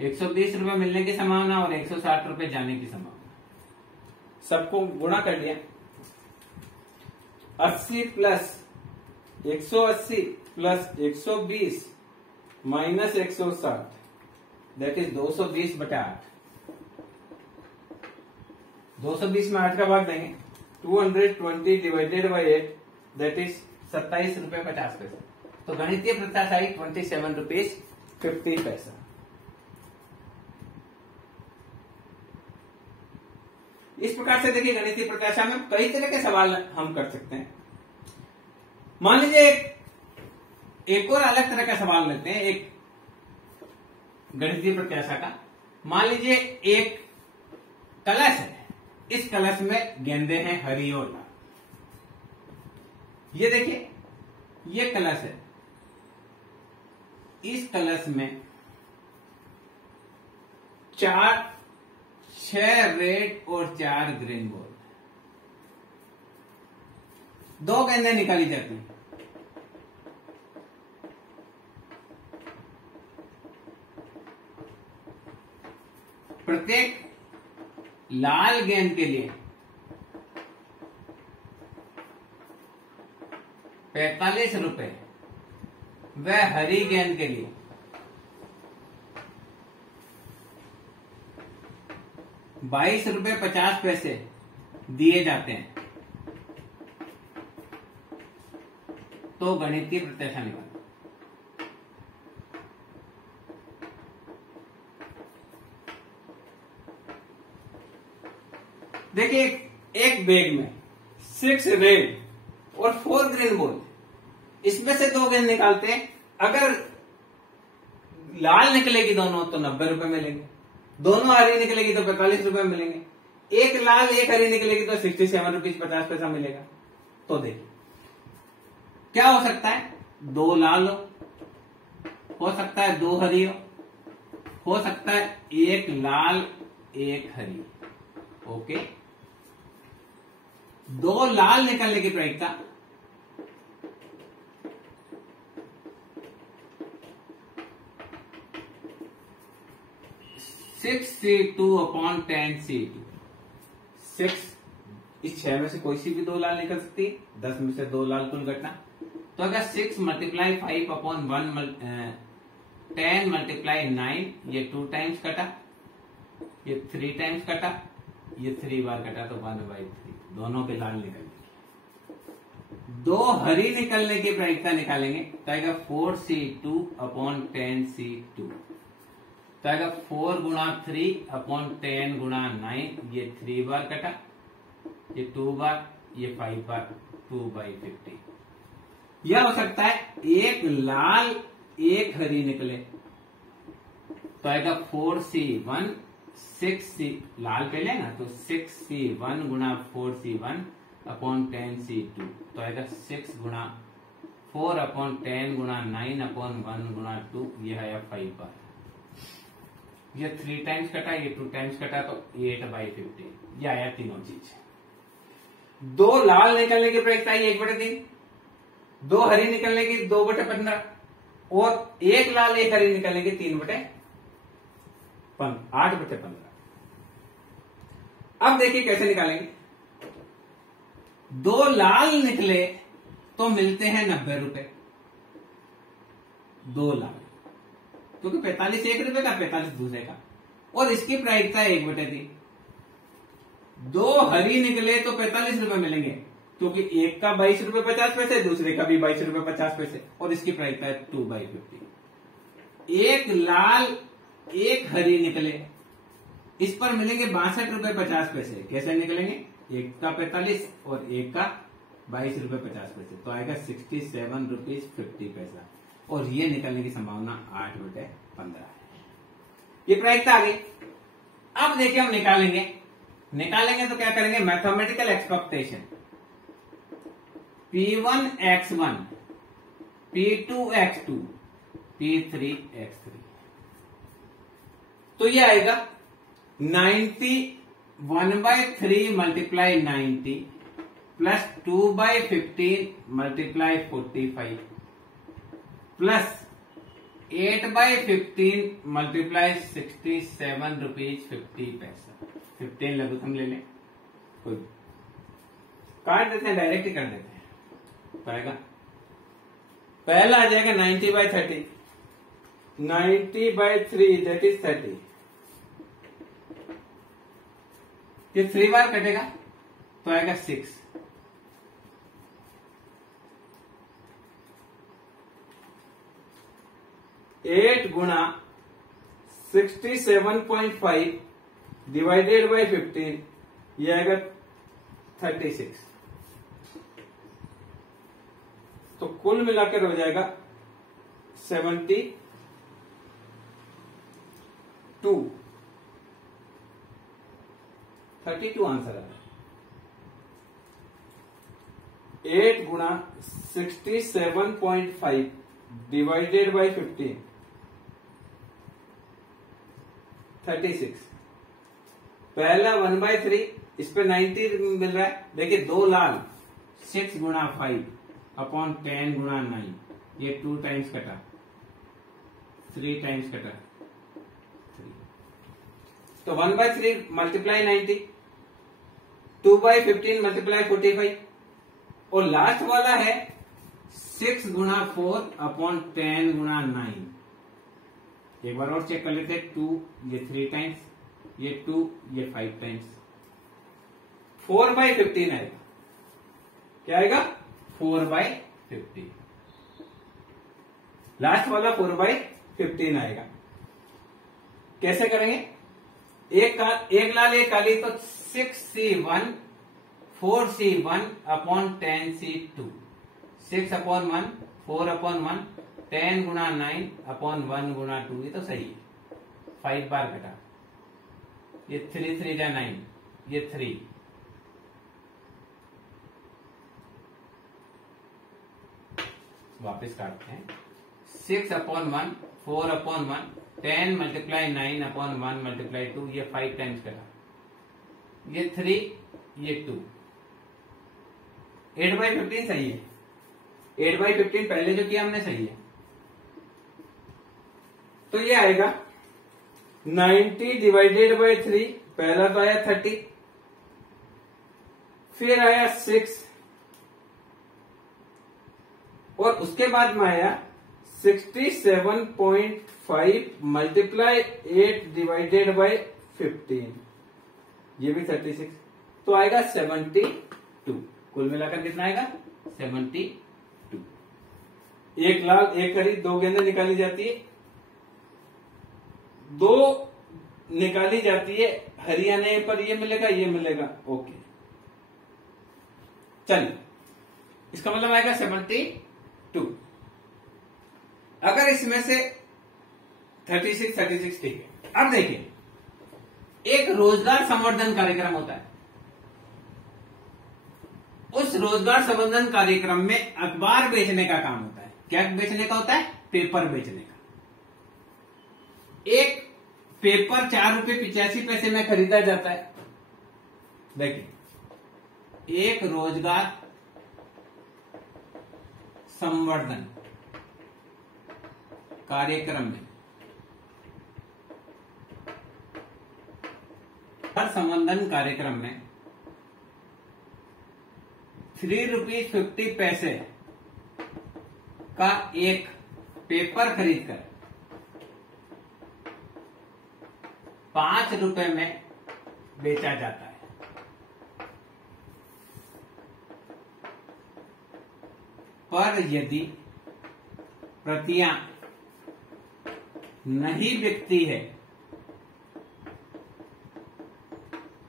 120 रुपए मिलने की संभावना और 160 रुपए जाने की संभावना। सबको गुणा कर लिया। 80 plus 180 plus 120 minus 160 that is 220/8। 220 में 8 का भाग देंगे, 220 डिवाइडेड बाई 8 दैट इज 27 रुपए 50 पैसे। तो गणितीय प्रत्याशा आई 27 रुपीज 50 पैसा। इस प्रकार से देखिए गणितीय प्रत्याशा में कई तरह के सवाल हम कर सकते हैं। मान लीजिए एक और अलग तरह का सवाल लेते हैं, एक गणितीय प्रत्याशा का। मान लीजिए एक कलश है, इस कलश में गेंदे हैं हरी और लाल। ये देखिए ये कलश है, इस कलश में 6 रेड और 4 ग्रीन बॉल। 2 गेंदें निकाली जाती हैं। प्रत्येक लाल गेंद के लिए 45 रुपए, वह हरी गेंद के लिए 22 रुपए 50 पैसे दिए जाते हैं। तो गणितीय प्रत्याशा निकालो। देखिए एक बैग में 6 रेड और 4 ग्रीन बॉल, इसमें से 2 गेंद निकालते हैं। अगर लाल निकलेगी दोनों तो 90 रुपए मिलेंगे, दोनों हरी निकलेगी तो 45 रुपए मिलेंगे, एक लाल एक हरी निकलेगी तो 67 रुपीज 50 पैसा मिलेगा। तो देखिए क्या हो सकता है, 2 लाल हो सकता है 2 हरी हो सकता है 1 लाल 1 हरी। ओके, 2 लाल निकलने की प्रायिकता 6C2/10C2। 6 इस 6 में से कोई सी भी 2 लाल निकल सकती है, 10 में से 2 लाल कुल घटना। तो अगर 6 × 5/1 10 × 9, ये 2 टाइम्स कटा, ये 3 टाइम्स कटा, ये 3 बार कटा, तो 1/3 दोनों के लाल निकल गए। 2 हरी निकलने की प्रायिकता निकालेंगे तो आएगा 4C2/10C2। तो आएगा 4 × 3/10 × 9, ये 3 बार कटा, ये 2 बार, ये 5 बार, 2/50। यह हो सकता है 1 लाल 1 हरी निकले तो आएगा 4C1 6C, लाल पहले ना, तो 6C1 × 4C1/10C2। तो आएगा 6 × 4/10 × 9/1 × 2, यह आया 5 बार। ये 3 टाइम्स कटा, ये 2 टाइम्स कटा, तो 8/50। ये आया तीनों चीज। 2 लाल निकलने की प्रायिकता 1/3, 2 हरी निकलने की 2/15 और 1 लाल 1 हरी निकलने की 8/15। अब देखिए कैसे निकालेंगे। 2 लाल निकले तो मिलते हैं 90 रुपए, 2 लाल, क्योंकि 45 1 रुपए का, 45 दूसरे का, और इसकी प्रायिकता 1/3। 2 हरी निकले तो 45 रुपए मिलेंगे, क्योंकि एक का 22 रुपए 50 पैसे, दूसरे का भी 22 रुपए 50 पैसे, और इसकी प्रायिकता है 2/50। 1 लाल 1 हरी निकले, इस पर मिलेंगे 62 रुपए 50 पैसे। कैसे निकलेंगे, एक का 45 और एक का 22 रुपए 50 पैसे, तो आएगा 67 रुपीज 50 पैसा, और ये निकलने की संभावना 8/15 है। ये प्रायिकता आ गई। अब देखिए हम निकालेंगे तो क्या करेंगे, mathematical expectation. P1x1, P2x2, P3x3। तो ये आएगा 90 1/3 × 90 प्लस 2/15 × 45 प्लस 8/15 × 67 रुपीज 50 पैसा। 15 लघुत्तम ले लें, कोई काट देते हैं, डायरेक्ट ही कर देते हैं। तो आएगा पहला आ जाएगा 90/30, 90/3 दैट इज 30। ये 3 बार कटेगा तो आएगा 6। 8 × 67.5 डिवाइडेड बाय 15, ये आएगा 36। तो कुल मिलाकर हो जाएगा 72। 32 आंसर है। 8 × 67.5 डिवाइडेड बाय 15, 36। पहला 1/3, इस पे 90 मिल रहा है। देखिए 2 लाल, 6 × 5/10 × 9, ये 2 टाइम्स कटा, 3 टाइम्स कटा, 3। तो 1/3 मल्टीप्लाई 90, 2/15 मल्टीप्लाई 45, और लास्ट वाला है 6 × 4/10 × 9। एक बार और चेक कर लेते हैं। 2, ये 3 टाइम्स, ये 2, ये 5 टाइम्स, 4/15 आएगा। क्या आएगा, 4/15। लास्ट वाला 4/15 आएगा। कैसे करेंगे, एक लाल एक काली, तो 6C1 4C1 अपॉन 10C2, 6/1 4/1 10 गुणा 9 अपॉन 1 गुणा 2, ये तो सही है। 5 बार घटा, ये 3 3 जा 9, ये 3, वापस काटते हैं। 6/1 4/1 10 मल्टीप्लाई 9 अपॉन 1 मल्टीप्लाई 2, ये 5 टाइम्स करा, ये 3, ये 2। 8/15 सही है। 8/15 पहले जो किया हमने सही है। तो ये आएगा 90 डिवाइडेड बाय 3, पहला तो आया 30, फिर आया 6, और उसके बाद में आया 67.5 मल्टीप्लाई 8 डिवाइडेड बाय 15, ये भी 36, तो आएगा 72। कुल मिलाकर कितना आएगा? 72। एक लाल एक हरी, 2 गेंदें निकाली जाती है, 2 निकाली जाती है, हरी आने पर ये मिलेगा, ये मिलेगा, ओके। चलिए, इसका मतलब आएगा 72। अगर इसमें से 36 ठीक है। अब देखिए, एक रोजगार संवर्धन कार्यक्रम होता है। उस रोजगार संवर्धन कार्यक्रम में अखबार बेचने का काम होता है। क्या बेचने का होता है? पेपर बेचने का। एक पेपर 4 रुपए 85 पैसे में खरीदा जाता है। देखिए, एक रोजगार संवर्धन कार्यक्रम में संवर्धन कार्यक्रम में 3 रुपीज 50 पैसे का एक पेपर खरीदकर 5 रुपए में बेचा जाता है। पर यदि प्रतियां नहीं बिकती है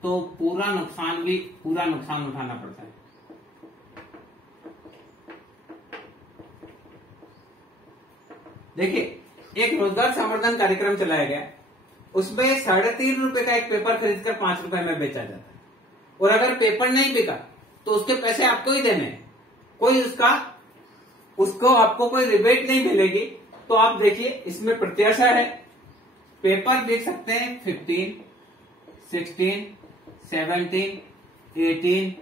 तो पूरा नुकसान उठाना पड़ता है। देखिए, एक रोजगार संवर्धन कार्यक्रम चलाया गया, उसमें 3.5 रुपए का एक पेपर खरीदकर 5 रुपए में बेचा जाता है, और अगर पेपर नहीं बिका तो उसके पैसे आपको ही देने हैं, कोई उसको आपको कोई रिबेट नहीं मिलेगी। तो आप देखिए, इसमें प्रत्याशा है, पेपर बेच सकते हैं 15, 16, 17, 18,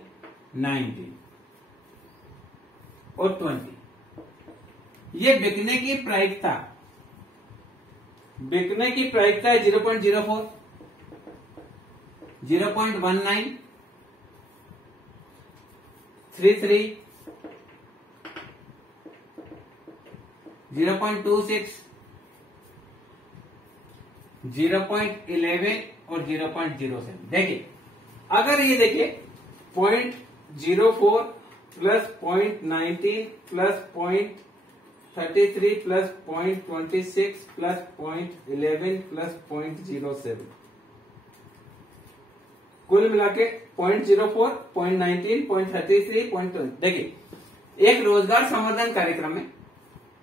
19 और 20। ये बिकने की प्रायिकता है 0.04, 0.19, 33, 0.26, 0.11 और 0.07। देखिए, अगर ये देखिए 0.04 plus 0.19 plus 0.33 plus 0.26 plus 0.11 plus 0.07, कुल मिला के 0.04, 0.19, 0.33, 0.20। देखिए, एक रोजगार संवर्धन कार्यक्रम में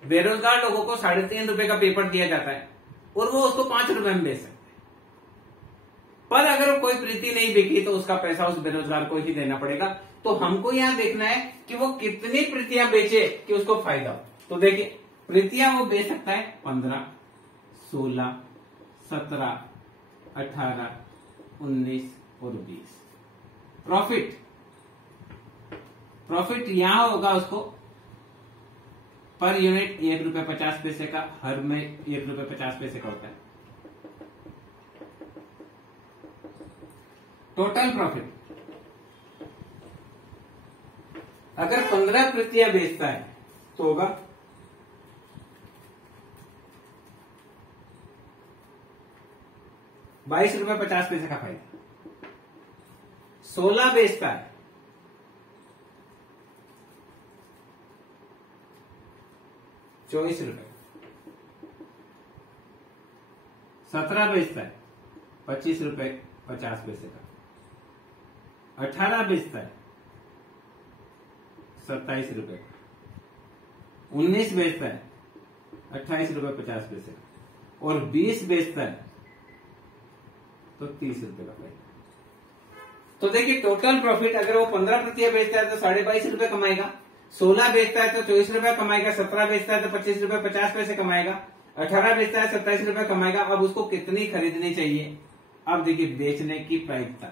बेरोजगार लोगों को 3.5 रुपए का पेपर दिया जाता है और वो उसको 5 रुपए में बेच सकते हैं। पर अगर कोई प्रति नहीं बिकी तो उसका पैसा उस बेरोजगार को ही देना पड़ेगा। तो हमको यहां देखना है कि वो कितनी प्रतियां बेचे कि उसको फायदा हो। तो देखिए, प्रतियां वो बेच सकता है 15, 16, 17, 18, 19 और 20। प्रॉफिट यहां होगा उसको पर यूनिट 1.50 का, हर में 1.50 का होता है। टोटल प्रॉफिट अगर 15 प्रतियां बेचता है तो होगा 22.50 का फायदा। 16 बेचता है 24 रुपए। 17 बेचता है 25.50 का। 18 बेचता है 27 रुपए का, 19 बेचता है 28 रुपए 50 पैसे और 20 बेचता है तो 30 रुपए का फायदा। तो देखिए टोटल प्रॉफिट अगर वो 15% बेचता है तो 22.5 रुपए कमाएगा, 16 बेचता है तो 24 रुपए कमाएगा, 17 बेचता है तो 25 रुपए 50 पैसे कमाएगा, 18 बेचता है 27 रुपए कमाएगा। अब उसको कितनी खरीदनी चाहिए? अब देखिए बेचने की प्रायिकता,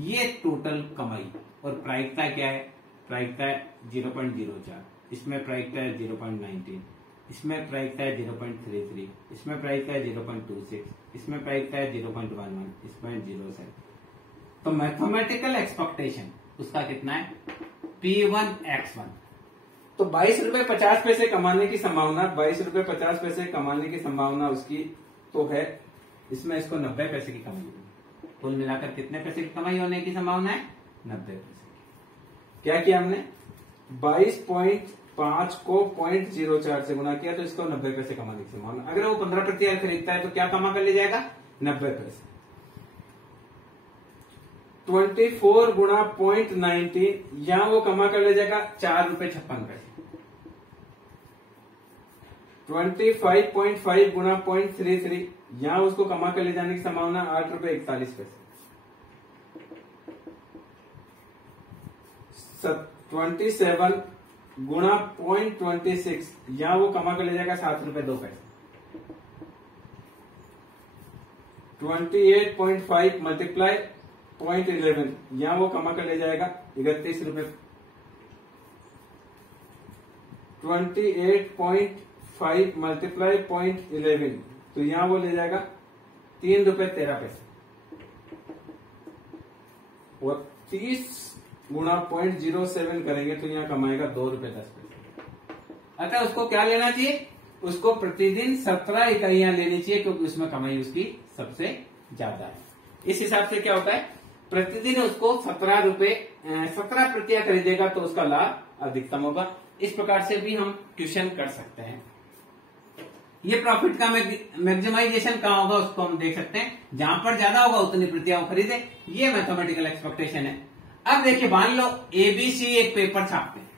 ये टोटल कमाई और प्रायिकता क्या है? प्रायिकता है 0.04, इसमें प्रायिकता है 0.19, इसमें प्रायिकता है 0.33, इसमें प्रायिकता है 0.26, इसमें प्रायिकता है 0.11, इसमें 0.7। तो मैथमेटिकल एक्सपेक्टेशन उसका कितना है? P1X1। तो 22 रुपए 50 पैसे कमाने की संभावना, 22 रुपए 50 पैसे कमाने की संभावना उसकी तो है, इसमें इसको 90 पैसे की कमाई होगी। कुल मिलाकर कितने पैसे की कमाई होने की संभावना है? 90 पैसे की। क्या किया हमने? 22.5 को 0.04 से गुना किया तो इसको 90 पैसे कमाने की संभावना। अगर वो 15% खरीदता है तो क्या कमा कर ले जाएगा? 90 पैसे। 24 गुणा 0.19 यहां वो कमा कर ले जाएगा 4 रुपए 56 पैसे। 25.5 गुणा 0.33 यहां उसको कमा कर ले जाने की संभावना 8 रुपए 41 पैसे। 27 गुणा 0.26 यहां वो कमा कर ले जाएगा 7 रुपए 2 पैसे। 28.5 मल्टीप्लाई 0.11 यहां वो कमा कर ले जाएगा 31 रुपए। 28.5 मल्टीप्लाई 0.11 तो यहां वो ले जाएगा 3 रुपए 13 पैसे और 30 गुणा 0.07 करेंगे तो यहां कमाएगा 2 रुपए 10 पैसे। अतः उसको क्या लेना चाहिए? उसको प्रतिदिन 17 इकाइयां लेनी चाहिए क्योंकि उसमें कमाई उसकी सबसे ज्यादा है। इस हिसाब से क्या होता है? प्रतिदिन उसको 17 प्रतियां खरीदेगा तो उसका लाभ अधिकतम होगा। इस प्रकार से भी हम ट्यूशन कर सकते हैं। ये प्रॉफिट का मैक्सिमाइजेशन कहां होगा उसको हम देख सकते हैं, जहां पर ज्यादा होगा उतनी प्रतियां खरीदे। ये मैथमेटिकल एक्सपेक्टेशन है। अब देखिए मान लो एबीसी एक पेपर छापते हैं,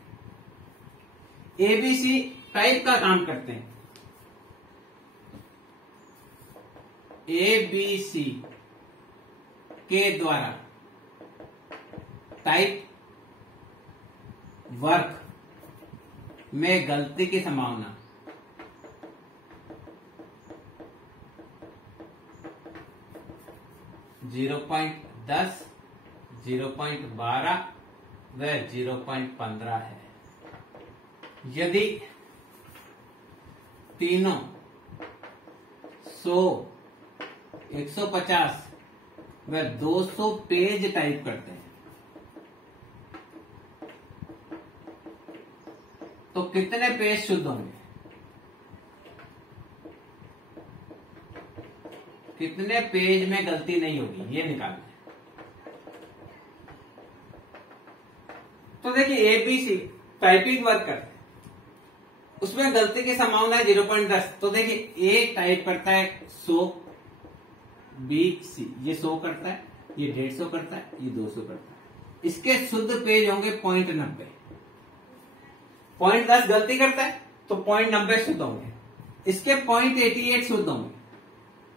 एबीसी टाइप का काम करते हैं। एबीसी के द्वारा टाइप वर्क में गलती की संभावना 0.10, 0.12 व 0.15 है। यदि तीनों 100, 150 व 200 पेज टाइप करते हैं तो कितने पेज शुद्ध होंगे? कितने पेज में गलती नहीं होगी ये निकालना है। तो देखिए एबीसी टाइपिंग वर्क करते हैं, उसमें गलती की संभावना है 0.10। तो देखिए ए टाइप करता है 100, बी सी ये 100 करता है, ये 150 करता है, ये 200 करता है। इसके शुद्ध पेज होंगे 0.90। 0.10 गलती करता है तो 0.90 शुद्ध होंगे, इसके 0.88 शुद्ध होंगे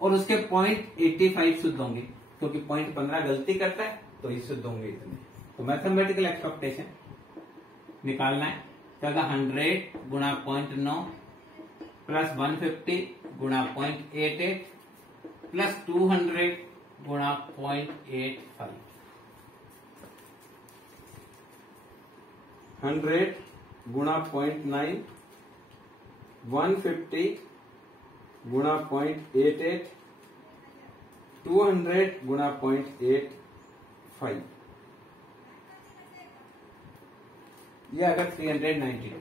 और उसके 0.85 शुद्ध होंगे क्योंकि 0.15 गलती करता है तो ये शुद्ध होंगे इतने। तो मैथमेटिकल एक्सपेक्टेशन निकालना है तो 100 गुणा 0.9 प्लस 150 गुणा 0.88 प्लस 200 गुणा 0.85। 100 गुणा 0.9, 150 गुणा 0.88, 200 गुणा 0.85। ये अगर 392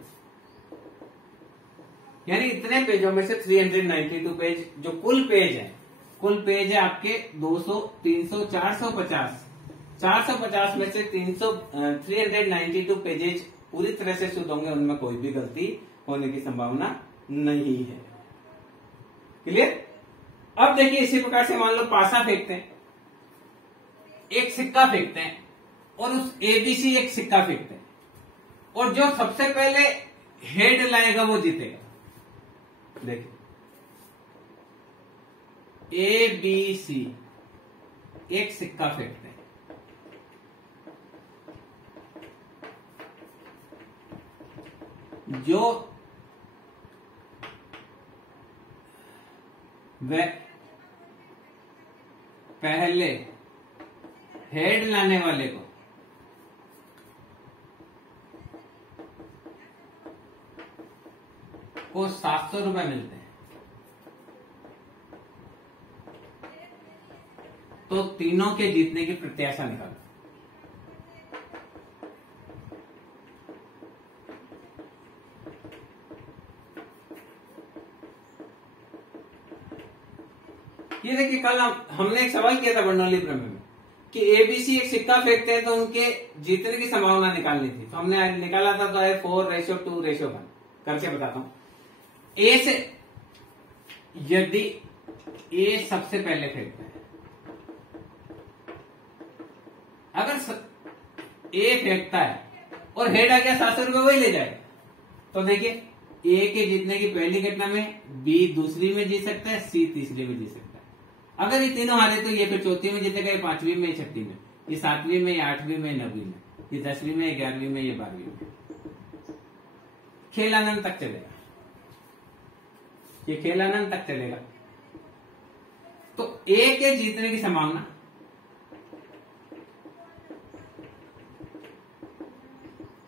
यानी इतने पेजों में से 392 पेज जो कुल पेज है, कुल पेज है आपके 200, 300, 450। 450 में से 392 पेजेज पूरी तरह से शुद्ध होंगे, उनमें कोई भी गलती होने की संभावना नहीं है। क्लियर? अब देखिए इसी प्रकार से मान लो पासा फेंकते हैं, एक सिक्का फेंकते हैं और उस एबीसी एक सिक्का फेंकते हैं, और जो सबसे पहले हेड लाएगा वो जीतेगा। देखिए एबीसी एक सिक्का फेंकते हैं, जो वह पहले हेड लाने वाले को 700 रुपए मिलते हैं, तो तीनों के जीतने की प्रत्याशा निकालो। ये देखिए कल हमने एक सवाल किया था बर्नौली प्रमेय में कि एबीसी एक सिक्का फेंकते हैं तो उनके जीतने की संभावना निकालनी थी, तो हमने निकाला था तो है 4:2:1 करके बताता हूं। ए से यदि ए सबसे पहले फेंकते हैं, अगर ए फेंकता है और हेड आ गया 700 रुपए वही ले जाएगा, तो देखिए ए के जीतने की पहली घटना में, बी दूसरी में जीत सकता है, सी तीसरी में जीत सकता है। अगर ये तीनों हारे तो ये फिर चौथी में जीतेगा, ये 5वीं में, ये 6वीं में, ये 7वीं में, ये 8वीं में, 9वीं में, ये 10वीं में, 11वीं में, ये 12वीं में। खेल आनंद तक चलेगा, ये खेल आनंद तक चलेगा। तो ए के जीतने की संभावना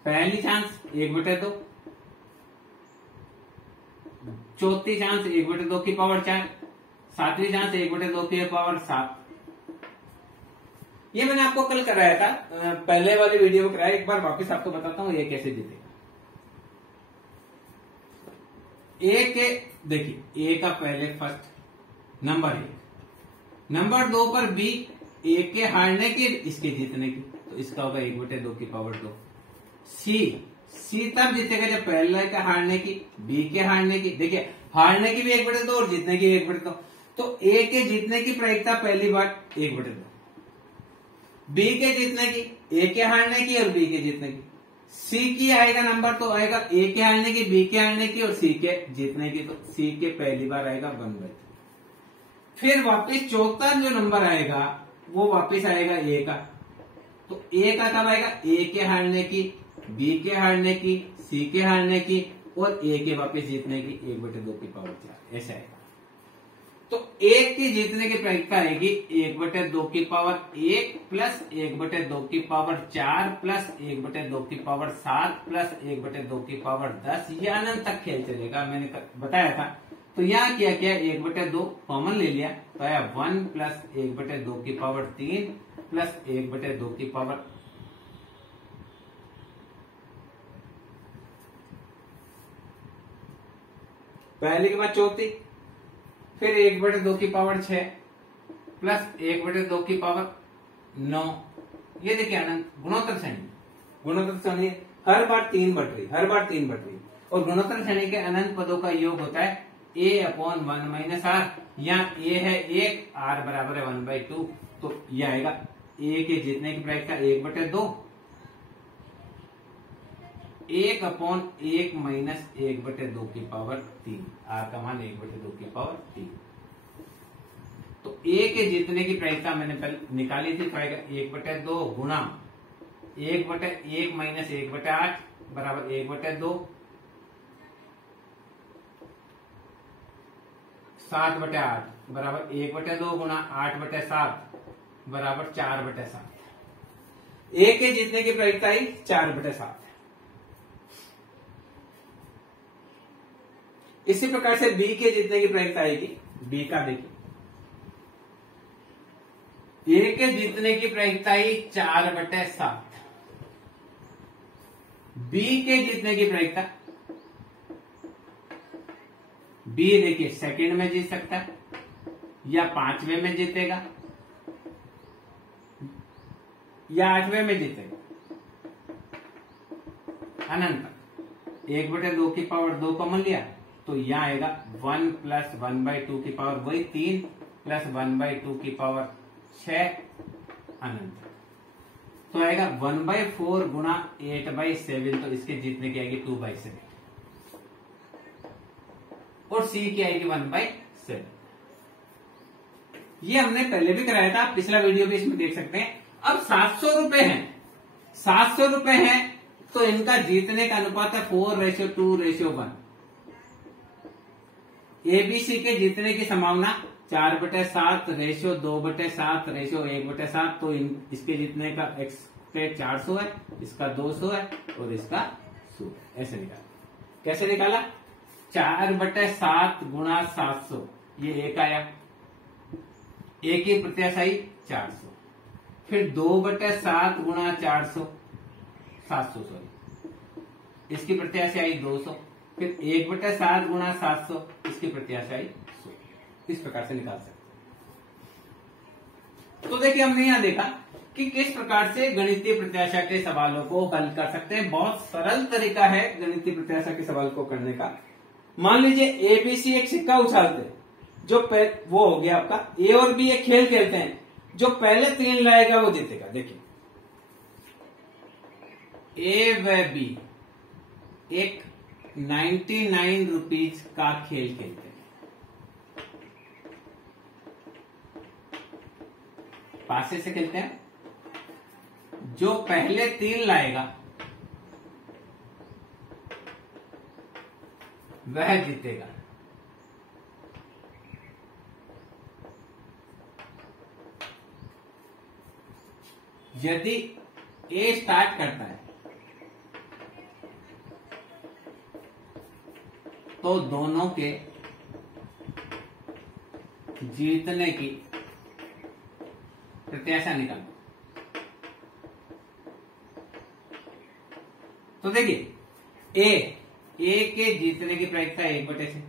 पहली चांस 1/2, चौथी चांस 1/2 की पावर 4, 7वीं चांस 1/2 की पावर 7। ये मैंने आपको कल कराया था, पहले वाली वीडियो में कराया, एक बार वापस आपको बताता हूं ये कैसे जीतेगा। ए के देखिए, ए का पहले फर्स्ट नंबर 1, नंबर 2 पर बी, ए के हारने की, इसके जीतने की, तो इसका होगा 1/2 की पावर 2। सी तब जीतेगा जब पहले के हारने की, बी के हारने की, देखिए हारने की भी 1/2 और जीतने की 1/2, तो ए के जीतने की प्रायिकता पहली बार 1/2, बी के जीतने की, ए के हारने की और बी के जीतने की, सी की आएगा नंबर तो आएगा ए के हारने की, बी के हारने की और सी के जीतने की, तो सी के पहली बार आएगा 1/3। फिर वापस चौथा जो नंबर आएगा वो वापस आएगा ए का, तो ए का कब आएगा, ए के हारने की, बी के हारने की, सी के हारने की और ए के वापस जीतने की 1/2 की पावर 4, ऐसा आएगा। तो एक की जीतने की प्रायिकता आएगी 1/2 की पावर 1 प्लस 1/2 की पावर 4 प्लस 1/2 की पावर 7 प्लस 1/2 की पावर 10, ये अनंत तक खेल चलेगा, मैंने बताया था। तो यहां क्या किया, 1/2 कॉमन ले लिया, तो आया 1 प्लस 1/2 की पावर 3 प्लस 1/2 की पावर पहले के बाद चौथी, फिर 1/2 की पावर 6 प्लस 1/2 की पावर 9। ये देखिए अनंत गुणोत्तर श्रेणी, गुणोत्तर श्रेणी हर बार 3 बढ़ रही, हर बार 3 बढ़ रही, और गुणोत्तर श्रेणी के अनंत पदों का योग होता है a/1 - r, यहाँ a है 1, r बराबर है 1/2, तो ये आएगा a के जीतने की प्रायिकता 1/2, 1/1 माइनस 1/2 की पावर 3, r का मान 1/2 की पावर 3। तो a के जीतने की प्रायिकता मैंने पहले निकाली थी, तो आएगा 1/2 गुणा 1/1 माइनस 1/8 बराबर 1/2, 7/8 बराबर 1/2 गुणा 8/7 बराबर 4/7। a के जीतने की प्रायिकता आई 4/7। इसी प्रकार से बी के जीतने की प्रायिकता आएगी, बी का देखिए, ए के जीतने की प्रायिकता आई 4/7, बी के जीतने की प्रायिकता, बी देखिए सेकंड में जीत सकता है या 5वें में जीतेगा या 8वें में जीतेगा, अनंत। 1/2 की पावर 2 कॉमन लिया, तो यहां आएगा 1 प्लस 1/2 की पावर वही 3 प्लस 1/2 की पावर 6 अनंत। तो आएगा 1/4 गुणा 8/7, तो इसके जीतने की आएगी 2/7 और सी की आएगी 1/7। ये हमने पहले भी कराया था, पिछला वीडियो भी इसमें देख सकते हैं। अब 700 रुपए हैं, 700 रुपए हैं तो इनका जीतने का अनुपात है 4:2:1। एबीसी के जीतने की संभावना 4/7 रेशियो 2/7 तो इसके जीतने का एक्सपेक्ट 400 है, इसका 200 है और इसका 100। ऐसे निकाला। कैसे निकाला? 4/7 गुणा 700, ये एक आया, एक ही प्रत्याशाई 400, फिर 2/7 गुणा 400 700 सॉरी, इसकी प्रत्याशाई 200, फिर 1/7 गुणा 700, इसकी प्रत्याशाई 100। इस प्रकार से निकाल सकते हैं। तो देखिए हमने यहां देखा कि किस प्रकार से गणितीय प्रत्याशा के सवालों को हल कर सकते हैं। बहुत सरल तरीका है गणितीय प्रत्याशा के सवाल को करने का। मान लीजिए एबीसी एक सिक्का उछालते हैं, जो वो हो गया आपका, ए और बी एक खेल खेलते हैं, जो पहले 3 लाएगा वो जीतेगा। देखिए ए व बी एक 99 रुपीज का खेल खेलते हैं, पासे से खेलते हैं, जो पहले 3 लाएगा वह जीतेगा। यदि ए स्टार्ट करता है तो दोनों के जीतने की प्रत्याशा निकालो। तो देखिए ए के जीतने की प्रायिकता 1/6,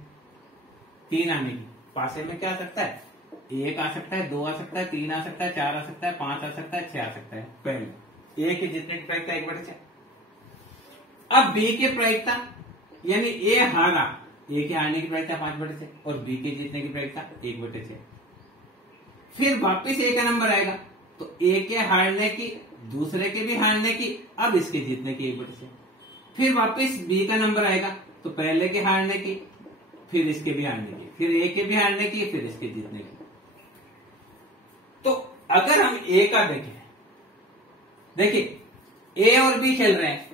3 आने की। पासे में क्या आ सकता है? 1 आ सकता है, 2 आ सकता है, 3 आ सकता है, 4 आ सकता है, 5 आ सकता है, 6 आ सकता है। पहले ए के जीतने की प्रायिकता 1/6। अब बी की प्रायिकता, यानी ए हारा, ए के हारने की प्रायिकता 5/6 और बी के जीतने की प्रायिकता 1/6। फिर वापिस ए का नंबर आएगा तो ए के हारने की, दूसरे के भी हारने की, अब इसके जीतने की 1/6। फिर वापिस बी का नंबर आएगा तो पहले के हारने की, फिर इसके भी हारने की, फिर ए के भी हारने की, फिर इसके जीतने की। तो अगर हम ए का देखें, देखिए ए और बी खेल रहे हैं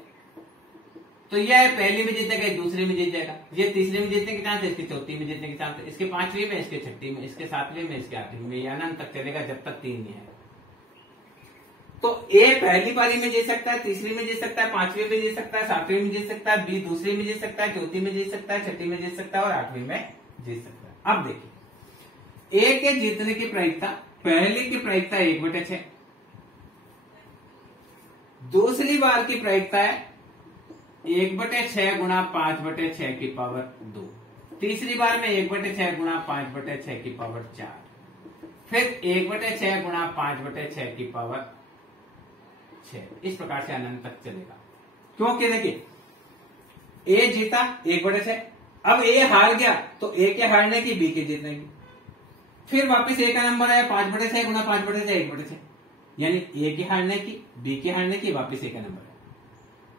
तो यह पहली में जीतेगा, दूसरी में जीत जाएगा, ये तीसरी में जीतने के चांस है, इसके चौथी में जीतने के चांस है, इसके 5वीं में, इसके 6वीं में, इसके 7वीं में, इसके 8वीं में, या अनंत तक चलेगा जब तक 3 नहीं है। तो ए पहली पारी में जीत सकता है, तीसरी में जीत सकता है, 5वीं में जीत सकता है, 7वीं में जीत सकता है, बी दूसरी में जीत सकता है, चौथी में जीत सकता है, 6वीं में जीत सकता है और 8वीं में जीत सकता है। अब देखिए ए के जीतने की प्रायिकता, पहली की प्रायिकता 1/6, दूसरी बार की प्रायिकता है 1/6 गुणा 5/6 की पावर 2, तीसरी बार में 1/6 गुणा 5/6 की पावर 4, फिर 1/6 गुणा 5/6 की पावर 6। इस प्रकार से अनंत तक चलेगा। क्योंकि देखिए ए जीता 1/6, अब ए हार गया तो ए के हारने की, बी के जीतने की, फिर वापस ए का नंबर आया 5/6 गुणा 5/6 1/6, यानी ए के हारने की, बी के हारने की, वापस ए का नंबर आया।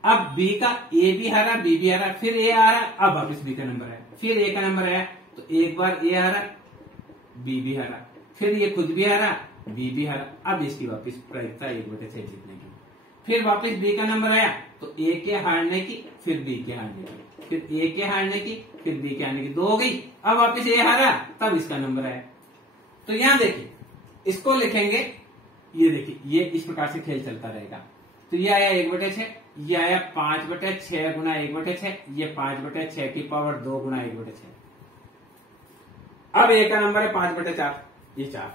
अब बी का, ए भी हारा, बी भी हारा, फिर ए आ रहा, अब वापस बी का नंबर आया, फिर ए का नंबर आया तो एक बार ए हारा, बी भी हारा, फिर ये खुद भी हारा, बी भी हारा, अब इसकी वापस प्रायिकता 1/6 जीतने की। फिर वापस बी का नंबर आया तो ए के हारने की, फिर बी के हारने की, फिर ए के हारने की, फिर बी के हारने की, 2 हो गई। अब वापस ए हारा, तब इसका नंबर आया। तो यहां देखिए इसको लिखेंगे, ये देखिए ये इस प्रकार से खेल चलता रहेगा। तो ये आया 1/6, ये आया 5/6 गुणा 1/6, ये 5/6 की पावर 2 गुणा 1/6। अब ए का नंबर है 5/4, ये 4।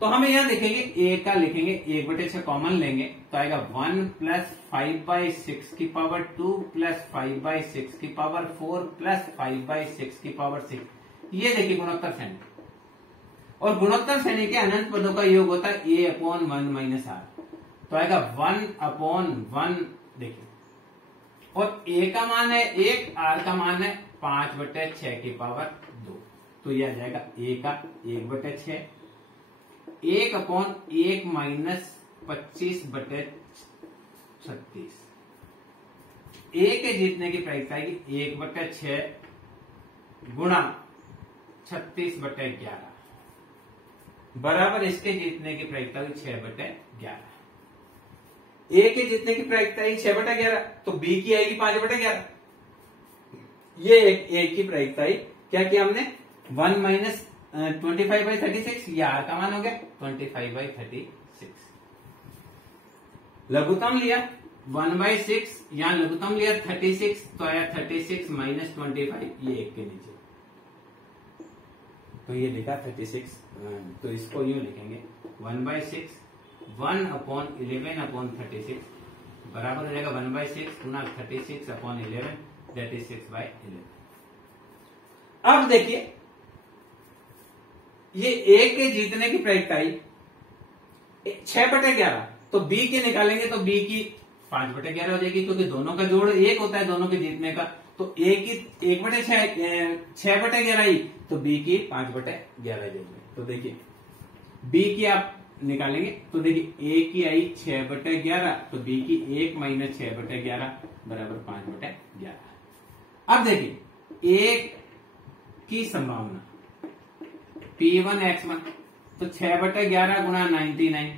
तो हमें यहां देखेंगे ए का लिखेंगे, 1/6 कॉमन लेंगे तो आएगा 1 + 5/6 की पावर 2 + 5/6 की पावर 4 + 5/6 की पावर 6। ये देखिए गुणोत्तर श्रेणी, और गुणोत्तर श्रेणी के अनंत पदों का योग होता है a/1 - r, तो आएगा 1/1। देखिए, और a का मान है 1, r का मान है 5/6 की पावर 2, तो यह आ जाएगा a का 1/6, 1/1 - 25/36। ए के जीतने की प्रायिकता आएगी 1/6 गुणा 36/11 बराबर इसके जीतने की प्रायिकता हुई 6/11। ए के जीतने की प्रायिकता आई 6/11, तो बी की आएगी 5/11। ये ए की प्रायिकता आई। क्या किया हमने 1 माइनस 25/36, ये आर का मान हो गया 25/36। लघुत्तम लिया 1/6, यहां लघुत्तम लिया 36, तो आया 36 माइनस 25, ये एक के नीचे, तो ये लिखा 36। तो इसको यूं लिखेंगे 1/6 1/11/36 बराबर हो जाएगा 1/6 गुना 36/11, दैट इज 6/11। अब देखिए ये ए के जीतने की प्रायिकता आई 6/11, तो बी की निकालेंगे तो बी की 5/11 हो जाएगी, क्योंकि दोनों का जोड़ 1 होता है दोनों के जीतने का। तो ए की 6/11 आई, तो बी की 5/11 जाएगी। तो देखिए बी की आप निकालेंगे तो देखिए ए की आई 6/11, तो बी की 1 माइनस 6/11 बराबर 5/11। अब देखिए ए की संभावना P1 X1, तो 6/11 गुणा 99,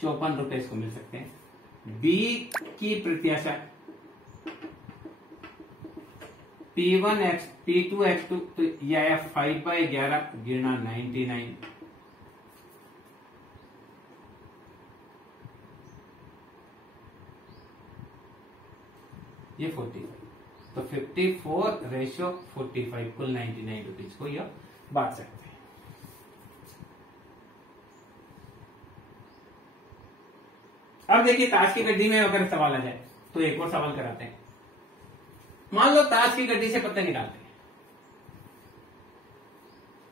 54 रुपए इसको मिल सकते हैं। बी की प्रत्याशा P2 X2, तो यह आया 5/11 गिना 99, ये 45, तो 54/45 कुल 99 रुपीज को यह बांट सकते हैं। अब देखिए ताश की गड्डी में अगर सवाल आ जाए तो एक और सवाल कराते हैं। मान लो ताश की गड्डी से पत्ते निकालते हैं।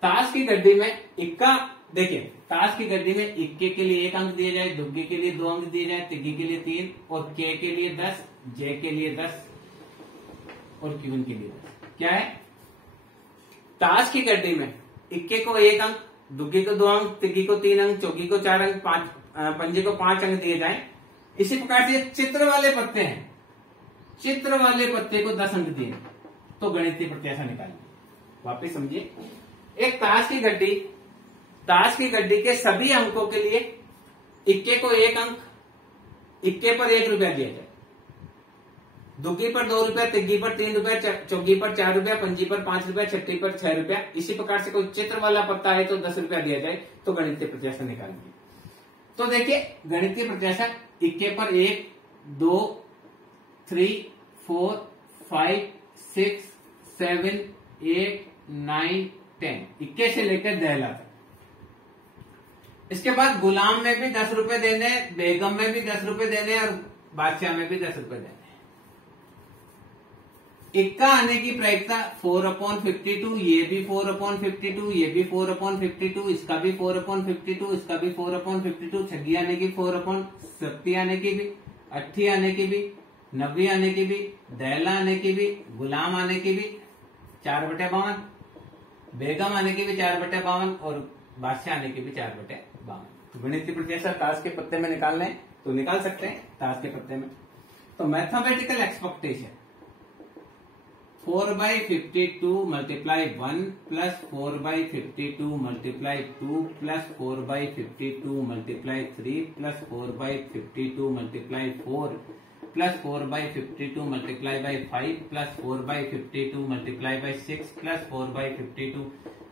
ताश की गड्डी में इक्का, देखिए ताश की गड्डी में इक्के के लिए 1 अंक दिए जाए, दुग्गे के लिए 2 अंक दिए जाए, तिग्गे के लिए 3 और के के लिए 10, जे के लिए 10 और क्यून के लिए 10। क्या है ताश की गड्डी में इक्के को 1 अंक, दुग्गे को 2 अंक, तिग्गी को 3 अंक, चौकी को 4 अंक, पंजे को 5 अंक दिए जाए। इसी प्रकार से चित्र वाले पत्ते हैं, चित्र वाले पत्ते को 10 अंक दिए, तो गणितीय प्रत्याशा निकालिए। वापिस समझिए, एक ताश की गड्डी के सभी अंकों के लिए इक्के को 1 अंक, इक्के पर 1 रुपया दिया जाए, दुग्गी पर 2 रुपया, तिग्गी पर 3 रुपया, चौकी पर 4 रुपया, पंजी पर 5 रुपया, छठी पर 6 रुपया। इसी प्रकार से कोई चित्र वाला पत्ता है तो 10 रुपया दिया जाए, तो गणितीय प्रत्याशा निकालिए। तो देखिए गणितीय प्रत्याशा इक्के पर 1, 2, 3, 4, 5, 6, 7, 8, 9, 10, इक्के से लेकर दहला तक। इसके बाद गुलाम में भी 10 रुपए देने, बेगम में भी 10 रुपए देने और बादशाह में भी 10 रुपए देने। इक्का आने की प्रायिकता 4/52, ये भी 4/52, ये भी 4/52, इसका भी 4/52, इसका भी 4/52, छग्गी आने की 4/70 आने की भी, अट्ठी आने की भी, 90 आने की भी, दहला आने की भी, गुलाम आने की भी 4/52, बेगम आने की भी 4/52 और बादशाह आने की भी 4/52। तो गणितीय प्रत्याशा ताश के पत्ते में निकालने तो निकाल सकते हैं ताश के पत्ते में। तो mathematical expectation 4/52 multiply 1 plus 4/52 multiply 2 plus 4/52 multiply 3 plus 4/52 multiply 4 plus 4/52 multiply by 5 plus 4/52 multiply by 6 plus 4/52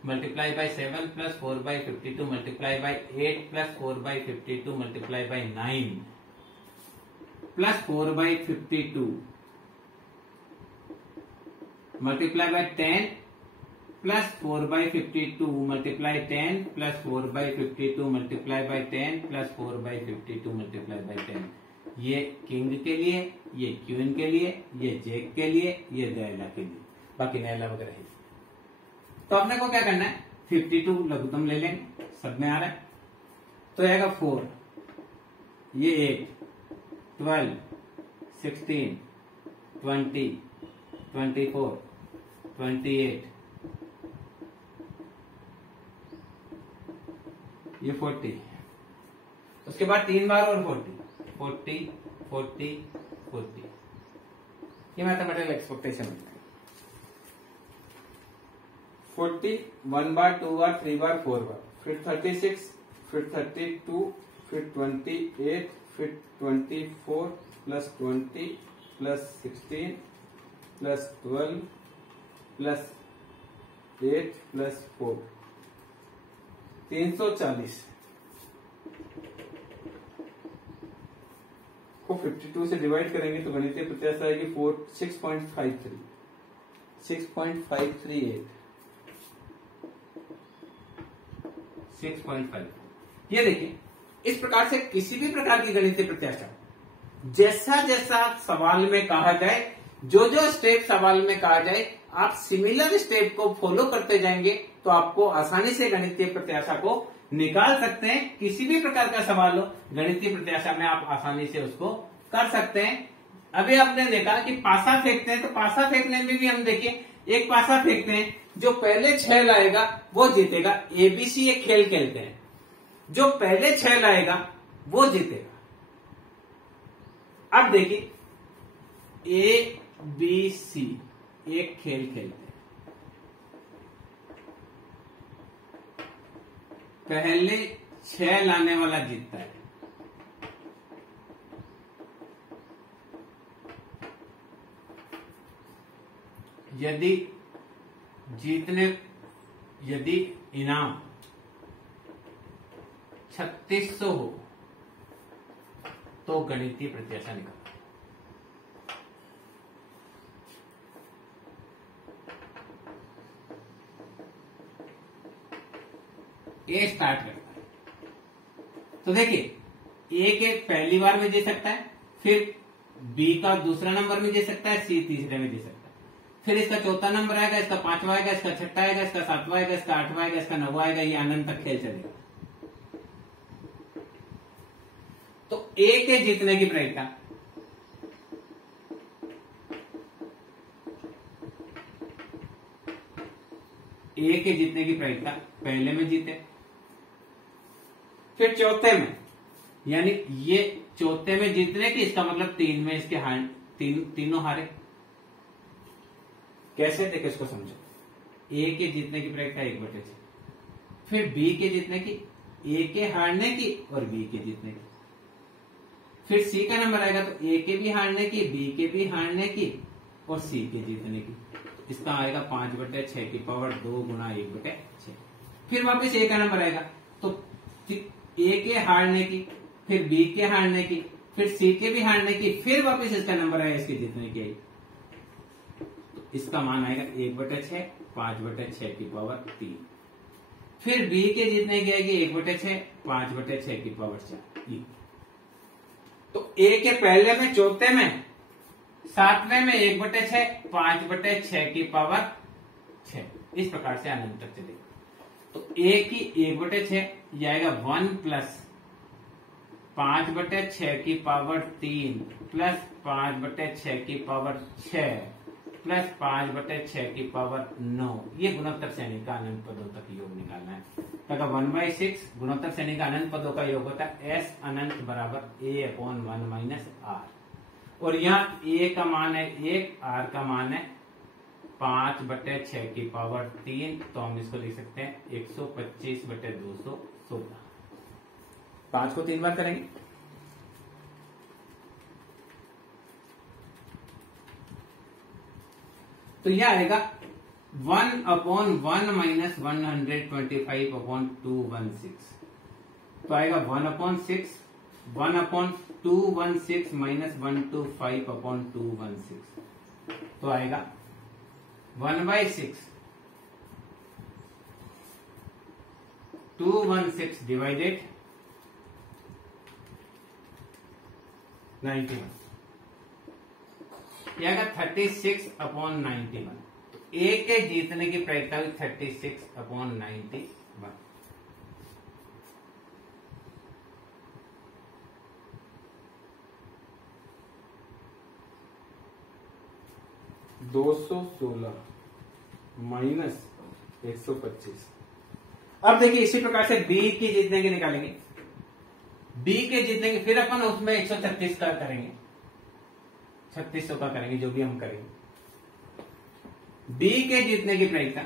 multiply by 7 plus 4/52 multiply by 8 plus 4/52 multiply by 9 plus 4/52 multiply by 10 plus 4/52 multiply 10 plus 4/52 multiply by 10 plus 4/52 multiply by 10। ये किंग के लिए, ये क्वीन के लिए, ये जैक के लिए, ये दहला के लिए, बाकी नैला वगैरह है। तो अपने को क्या करना है 52 लघुत्तम ले लेंगे, सब में आ रहा है तो आएगा 4, ये 8, 12, 16, 20, 24, 28, ये 40, उसके बाद 3 बार और 40 40 40 40, ये मैथमेटिकल एक्सपेक्टेशन है। 40 1 बार 2 बार 3 बार 4 बार, फिर 36, फिर 32, फिर 28, फिर 24 plus 20 plus 16 plus 12 plus 8 plus 4, 340 को 52 से डिवाइड करेंगे तो गणितीय प्रत्याशा आएगी 6.53 6.538 6.5। ये देखिए, इस प्रकार से किसी भी प्रकार की गणितीय प्रत्याशा जैसा जैसा सवाल में कहा जाए, जो जो स्टेप सवाल में कहा जाए, आप सिमिलर स्टेप को फॉलो करते जाएंगे तो आपको आसानी से गणितीय प्रत्याशा को निकाल सकते हैं। किसी भी प्रकार का सवाल हो गणितीय प्रत्याशा में आप आसानी से उसको कर सकते हैं। अभी आपने देखा कि पासा फेंकते हैं, तो पासा फेंकने में भी हम देखिए, एक पासा फेंकते हैं, जो पहले 6 लाएगा वो जीतेगा। एबीसी एक खेल खेलते हैं, जो पहले 6 लाएगा वो जीतेगा। अब देखिए, ए बी सी एक खेल खेलते हैं, पहले 6 लाने वाला जीतता है। यदि इनाम 3600 हो तो गणितीय प्रत्याशा निकाल। ए स्टार्ट करता है, तो देखिए ए के पहली बार में दे सकता है, फिर बी का दूसरा नंबर में दे सकता है, सी तीसरे में दे सकता है, फिर इसका चौथा नंबर आएगा, इसका 5वां आएगा, इसका 6वां आएगा, इसका 7वां आएगा, इसका 8वां आएगा, इसका 9वां आएगा, ये अनंत तक खेल चलेगा। तो ए के जीतने की प्रायिकता पहले में जीते, फिर चौथे में, यानी ये चौथे में जीतने की, इसका मतलब 3 में इसके तीनों हारे। कैसे देखे इसको समझो। ए के जीतने की प्रायिकता 1/6, फिर बी के जीतने की, ए के हारने की और बी के जीतने की, फिर सी का नंबर आएगा तो ए के भी हारने की, बी के भी हारने की और सी के जीतने की। इसका आएगा 5/6 की पावर 2 गुना 1/6। फिर वापस ए का नंबर आएगा तो ए के हारने की, फिर बी के हारने की, फिर सी के भी हारने की, फिर वापस इसका नंबर आएगा इसके जीतने की। तो इसका मान आएगा 1/6, 5/6 की पावर 3। फिर बी के जीतने की आएगी 1/6, 5/6 की पावर 4। तो ए के पहले में, चौथे में, 7वें में 1/6, 5/6 की पावर 6, इस प्रकार से अनंत तक चलेगा। तो ए की 1/6 यह आएगा 1 प्लस 5/6 की पावर 3 प्लस 5/6 की पावर 6 प्लस 5/6 की पावर 9। ये गुणोत्तर श्रेणी का अनंत पदों तक योग निकालना है। तो 1/6 गुणोत्तर श्रेणी का अनंत पदों का योग होता है एस अनंत बराबर a/1 - r। और यहाँ a का मान है 1, r का मान है 5/6 की पावर 3। तो हम इसको लिख सकते हैं 125/216। 5 को 3 बार करेंगे, तो यह आएगा 1/1 - 125/216। तो आएगा 1/6, 1/216 - 125/216। तो आएगा 1/6 216 डिवाइडेड 91। यह आएगा 36/91। तो ए के जीतने की प्रायिकता हुई 36/91। 216 माइनस 125। अब देखिए इसी प्रकार से बी की जीतने की निकालेंगे। बी के जीतने के फिर अपन उसमें 136 का करेंगे, 3600 का करेंगे, जो भी हम करेंगे। बी के जीतने की प्रायिकता,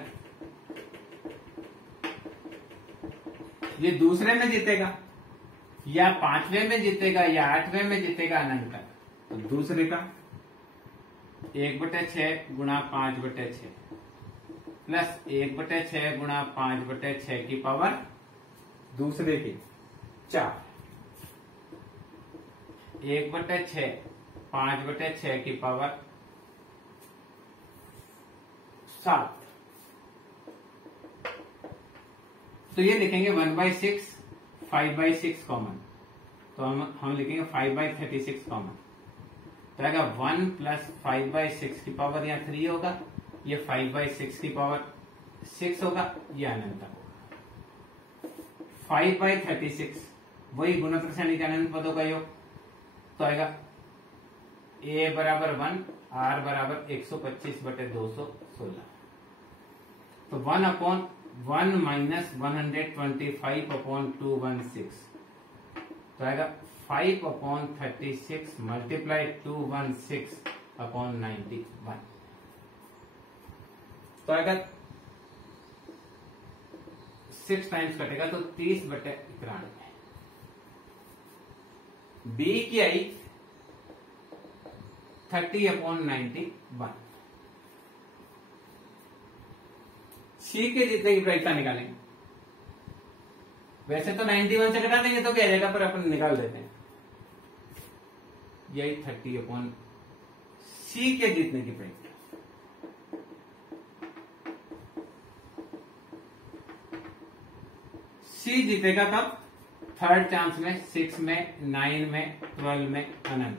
ये दूसरे में जीतेगा या 5वें में जीतेगा या 8वें में जीतेगा, अनंत तक। तो दूसरे का 1/6 गुणा 5/6 प्लस 1/6 गुणा 5/6 की पावर दूसरे की 4, 1/6 5/6 की पावर 7। तो ये लिखेंगे 1/6 5/6 कॉमन, तो हम लिखेंगे 5/36 कॉमन। तो आएगा 1 प्लस 5/6 की पावर यहाँ 3 होगा, ये 5/6 की पावर 6 होगा, ये अनंत होगा। 5/36 वही गुणोत्तर श्रेणी के अनंत पदों का योग, तो आएगा a बराबर 1, r बराबर 125/216। तो 1/1 माइनस 125/216, तो आएगा 5/36 मल्टीप्लाई 216/91, तो आएगा 6 टाइम्स कटेगा तो 30/91। बी की आई 30/91। सी के जीतने की प्रायिकता निकालेंगे। वैसे तो 91 से घटा देंगे तो क्या आ जाएगा, पर अपन निकाल देते हैं। यही 30 सी के जीतने की प्रायिकता। सी जीतेगा कब? थर्ड चांस में, 6 में, 9 में, 12 में, अनंत।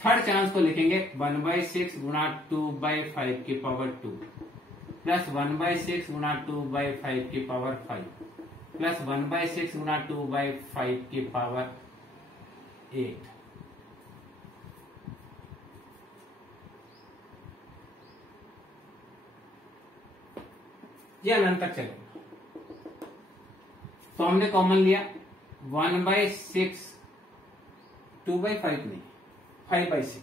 थर्ड चांस को लिखेंगे 1/6 गुणा 2/5 की पावर 2 प्लस 1/6 गुणा 2/5 की पावर 5 प्लस 1/6 गुणा 2/5 की पावर 8। ये अनंत तक चलेगा। तो हमने कॉमन लिया 1/6, 2/5 नहीं, 5/6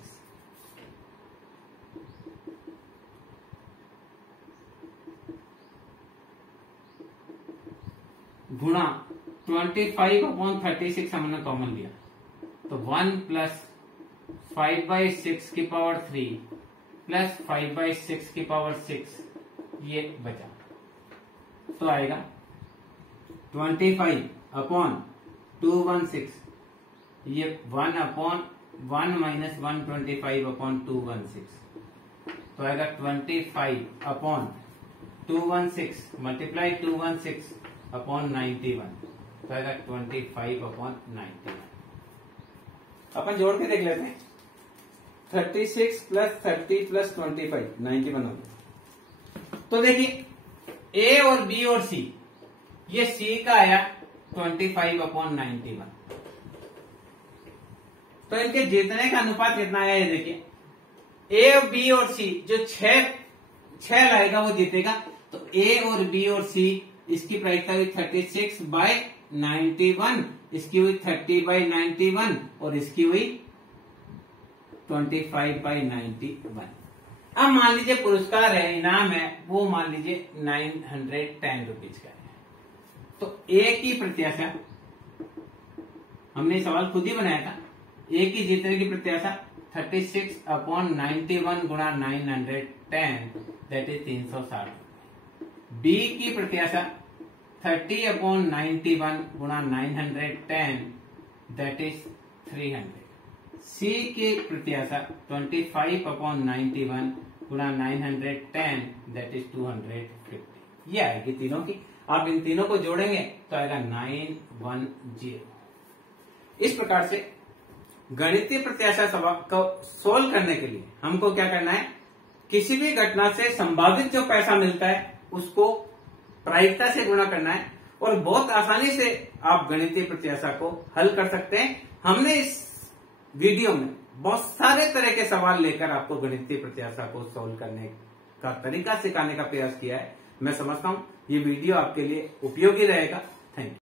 गुणा 25/36 हमने कॉमन लिया, तो 1 प्लस 5/6 की पावर 3 प्लस 5/6 की पावर 6, ये बचा। तो आएगा 25/216, ये 1/1 माइनस 125/216, तो आएगा 25/216 मल्टीप्लाई 216/91, तो आएगा 25/91। अपन जोड़ के देख लेते हैं। 36 प्लस 30 प्लस 25 91 हो गया। तो देखिए ए और बी और सी, ये सी का आया 25/91। तो इनके जीतने का अनुपात कितना आया, ये देखिए। ए और बी और सी जो 6 लाएगा वो जीतेगा। तो ए और बी और सी, इसकी प्रायिकता हुई 36/91, इसकी हुई 30/91 और इसकी हुई 25/91। अब मान लीजिए पुरस्कार है, इनाम है, वो मान लीजिए 910 रुपीज का है। तो ए की प्रत्याशा, हमने सवाल खुद ही बनाया था, ए की जीतने की प्रत्याशा 36/91 गुणा 910, दैट इज 360। बी की प्रत्याशा 30/91 गुणा 910, दैट इज 300। सी की प्रत्याशा 25/91 गुणा 910, दैट इज 250। ये आएगी तीनों की। आप इन तीनों को जोड़ेंगे तो आएगा 910। इस प्रकार से गणितीय प्रत्याशा सवाल को सोल्व करने के लिए हमको क्या करना है, किसी भी घटना से संभावित जो पैसा मिलता है उसको प्रायिकता से गुणा करना है, और बहुत आसानी से आप गणितीय प्रत्याशा को हल कर सकते हैं। हमने इस वीडियो में बहुत सारे तरह के सवाल लेकर आपको गणितीय प्रत्याशा को सोल्व करने का तरीका सिखाने का प्रयास किया है। मैं समझता हूं ये वीडियो आपके लिए उपयोगी रहेगा। Thank you.